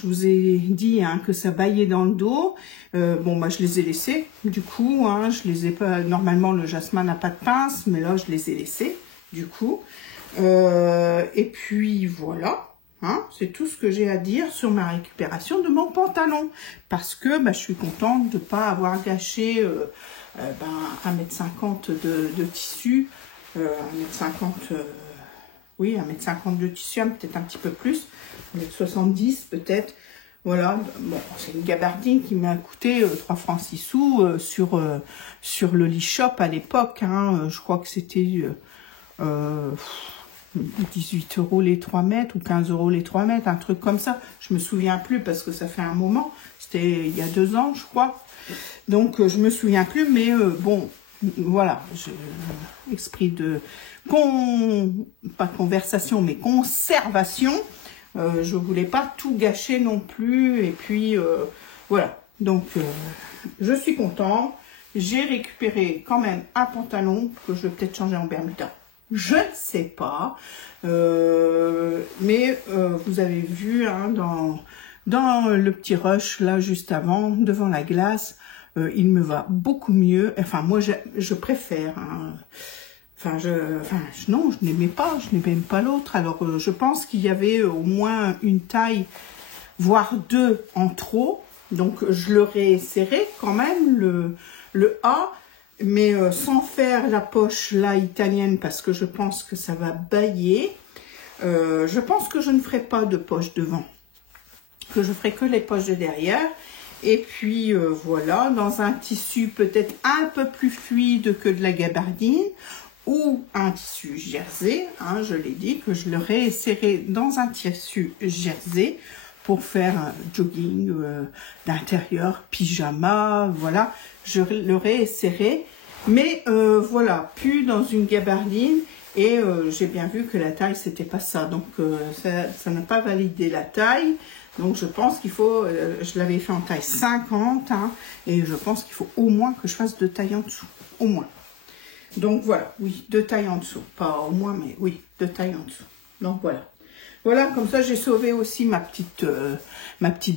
vous ai dit hein, que ça bâillait dans le dos. Bon, bah, je les ai laissés, du coup, hein, je les ai pas. Normalement, le jasmin n'a pas de pince, mais là, je les ai laissés, du coup. Et puis, voilà. Hein, c'est tout ce que j'ai à dire sur ma récupération de mon pantalon. Parce que bah, je suis contente de ne pas avoir gâché 1,50 m de tissu. 1,50 m, oui, 1,50 m de tissu, peut-être un petit peu plus. 1,70 m peut-être. Voilà, bon, c'est une gabardine qui m'a coûté 3 francs 6 sous sur le Li-Shop à l'époque. Hein, je crois que c'était 18 € les 3 mètres ou 15 € les 3 mètres, un truc comme ça. Je me souviens plus parce que ça fait un moment. C'était il y a 2 ans, je crois. Donc, je me souviens plus, mais bon, voilà. Esprit de... pas conversation, mais conservation. Je voulais pas tout gâcher non plus. Et puis, voilà. Donc, je suis contente. J'ai récupéré quand même un pantalon que je vais peut-être changer en bermuda. Je ne sais pas. Mais vous avez vu hein, dans le petit rush, là, juste avant, devant la glace, il me va beaucoup mieux. Enfin, moi, je préfère. Hein. Non, je n'aimais pas. Je n'aimais même pas l'autre. Alors, je pense qu'il y avait au moins une taille, voire 2 en trop. Donc, je leur ai serré quand même le A. Mais sans faire la poche là italienne parce que je pense que ça va bâiller. Je pense que je ne ferai pas de poche devant. Que je ferai que les poches de derrière. Et puis voilà, dans un tissu peut-être un peu plus fluide que de la gabardine. Ou un tissu jersey. Hein, je l'ai dit que je l'aurais serré dans un tissu jersey. Pour faire un jogging d'intérieur, pyjama, voilà, je l'aurais serré, mais voilà, plus dans une gabardine, et j'ai bien vu que la taille, c'était pas ça, donc ça n'a pas validé la taille, donc je pense qu'il faut, je l'avais fait en taille 50, hein, et je pense qu'il faut au moins que je fasse 2 tailles en dessous, au moins. Donc voilà, oui, 2 tailles en dessous, pas au moins, mais oui, 2 tailles en dessous, donc voilà. Voilà, comme ça, j'ai sauvé aussi ma petite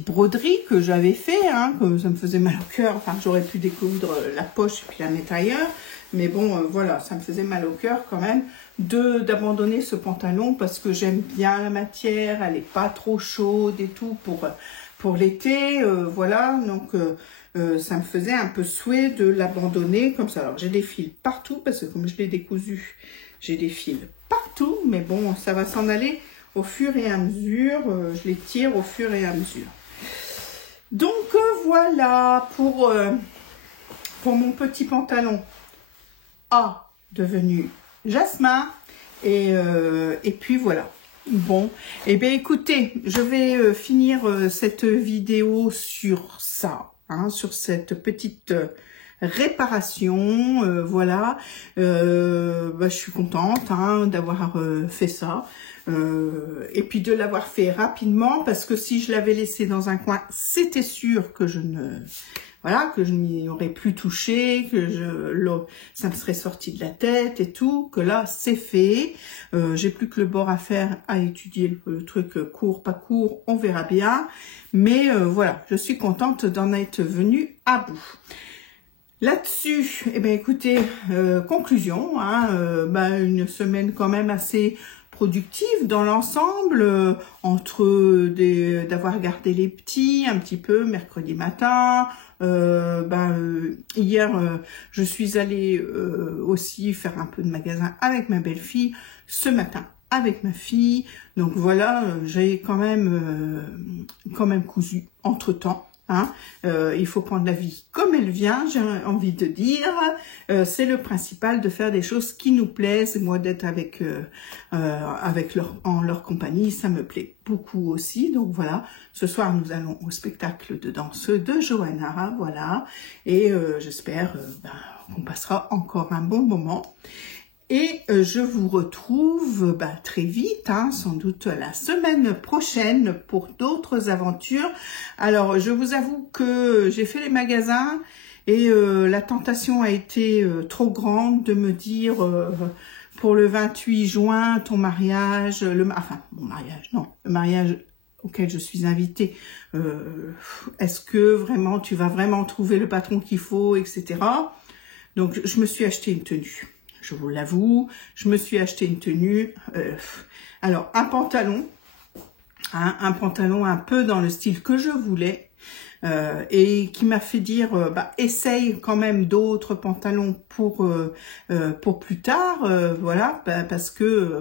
broderie que j'avais fait, hein, que ça me faisait mal au cœur. Enfin, j'aurais pu découdre la poche et puis la mettre ailleurs. Mais bon, voilà, ça me faisait mal au cœur quand même d'abandonner ce pantalon parce que j'aime bien la matière, elle n'est pas trop chaude et tout pour l'été, voilà, donc ça me faisait un peu souhait de l'abandonner comme ça. Alors j'ai des fils partout parce que comme je l'ai décousu, j'ai des fils partout, mais bon, ça va s'en aller au fur et à mesure, je les tire au fur et à mesure. Donc voilà pour mon petit pantalon A devenu Jasmin et puis voilà. Bon, et bien écoutez, je vais finir cette vidéo sur ça, hein, sur cette petite réparation, voilà. Je suis contente hein, d'avoir fait ça. Et puis de l'avoir fait rapidement parce que si je l'avais laissé dans un coin, c'était sûr que je n'y aurais plus touché, ça me serait sorti de la tête et tout, que là c'est fait. J'ai plus que le bord à faire, à étudier le truc court, pas court, on verra bien. Mais voilà, je suis contente d'en être venue à bout. Là-dessus, eh bien écoutez, conclusion, hein, une semaine quand même assez productive dans l'ensemble, entre d'avoir gardé les petits un petit peu mercredi matin. Hier, je suis allée aussi faire un peu de magasin avec ma belle-fille, ce matin avec ma fille. Donc voilà, j'ai quand même cousu entre-temps. Hein, il faut prendre la vie comme elle vient, j'ai envie de dire. C'est le principal de faire des choses qui nous plaisent. Et moi, d'être avec leur compagnie, ça me plaît beaucoup aussi. Donc voilà, ce soir, nous allons au spectacle de danse de Johanna. Voilà, et j'espère qu'on passera encore un bon moment. Et je vous retrouve très vite, hein, sans doute la semaine prochaine pour d'autres aventures. Alors, je vous avoue que j'ai fait les magasins et la tentation a été trop grande de me dire pour le 28 juin, ton mariage, le mariage auquel je suis invitée, est-ce que vraiment tu vas vraiment trouver le patron qu'il faut, etc. Donc, je me suis acheté une tenue. Je vous l'avoue, je me suis acheté une tenue. Alors, un pantalon un peu dans le style que je voulais. Et qui m'a fait dire essaye quand même d'autres pantalons pour plus tard, voilà, parce que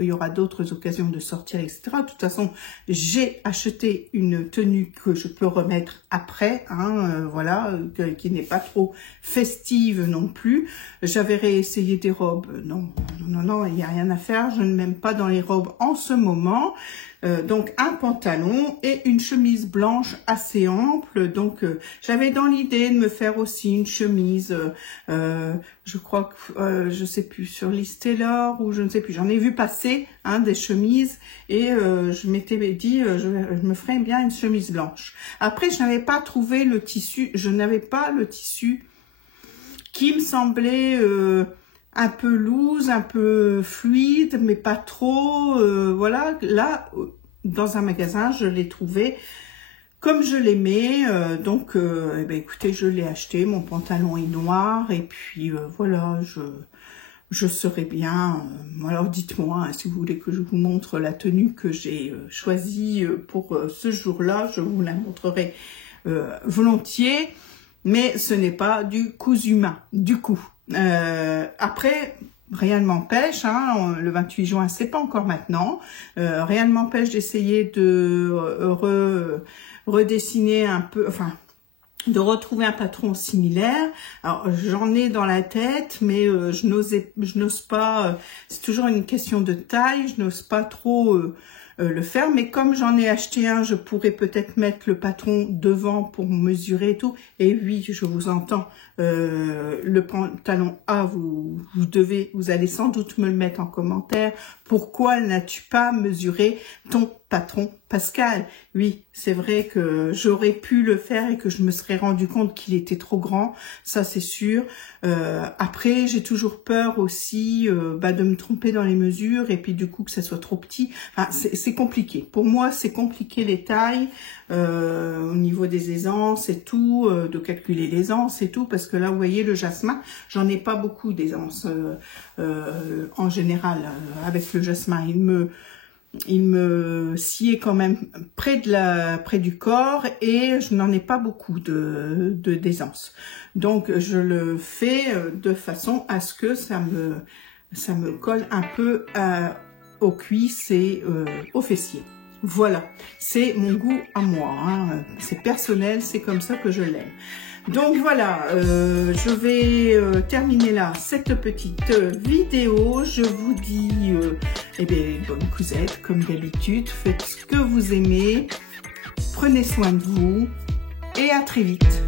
il y aura d'autres occasions de sortir, etc. De toute façon, j'ai acheté une tenue que je peux remettre après, hein, voilà, qui n'est pas trop festive non plus. J'avais réessayé des robes, non, il n'y a rien à faire, je ne m'aime pas dans les robes en ce moment. Donc un pantalon et une chemise blanche assez ample. Donc j'avais dans l'idée de me faire aussi une chemise, je crois que je sais plus, sur Listelor ou je ne sais plus. J'en ai vu passer des chemises et je m'étais dit je me ferais bien une chemise blanche. Après je n'avais pas trouvé le tissu, qui me semblait un peu loose, un peu fluide, mais pas trop. Voilà, là, dans un magasin, je l'ai trouvé comme je l'aimais. Donc, écoutez, je l'ai acheté. Mon pantalon est noir. Et puis, voilà, je serai bien. Alors, dites-moi, si vous voulez que je vous montre la tenue que j'ai choisie pour ce jour-là, je vous la montrerai volontiers. Mais ce n'est pas du cousu main, du coup. Après, rien ne m'empêche, le 28 juin, c'est pas encore maintenant. Rien ne m'empêche d'essayer de redessiner un peu, enfin, de retrouver un patron similaire. Alors, j'en ai dans la tête, mais je n'ose pas, c'est toujours une question de taille, je n'ose pas trop le faire, mais comme j'en ai acheté un, je pourrais peut-être mettre le patron devant pour mesurer et tout. Et oui, je vous entends, le pantalon A, vous allez sans doute me le mettre en commentaire. Pourquoi n'as-tu pas mesuré ton patron Pascal? Oui, c'est vrai que j'aurais pu le faire et que je me serais rendu compte qu'il était trop grand, ça c'est sûr. Après, j'ai toujours peur aussi de me tromper dans les mesures et puis du coup que ça soit trop petit. Enfin, c'est c'est compliqué. Pour moi, c'est compliqué les tailles au niveau des aisances et tout, de calculer l'aisance et tout, parce que là, vous voyez, le jasmin, j'en ai pas beaucoup d'aisance en général. Avec le jasmin, il me sciait quand même près du corps et je n'en ai pas beaucoup d'aisance. Donc, je le fais de façon à ce que ça me colle un peu aux cuisses et aux fessiers. Voilà, c'est mon goût à moi, hein. C'est personnel, c'est comme ça que je l'aime. Donc voilà, je vais terminer là cette petite vidéo. Je vous dis eh bien, bonne cousette, comme d'habitude. Faites ce que vous aimez, prenez soin de vous et à très vite.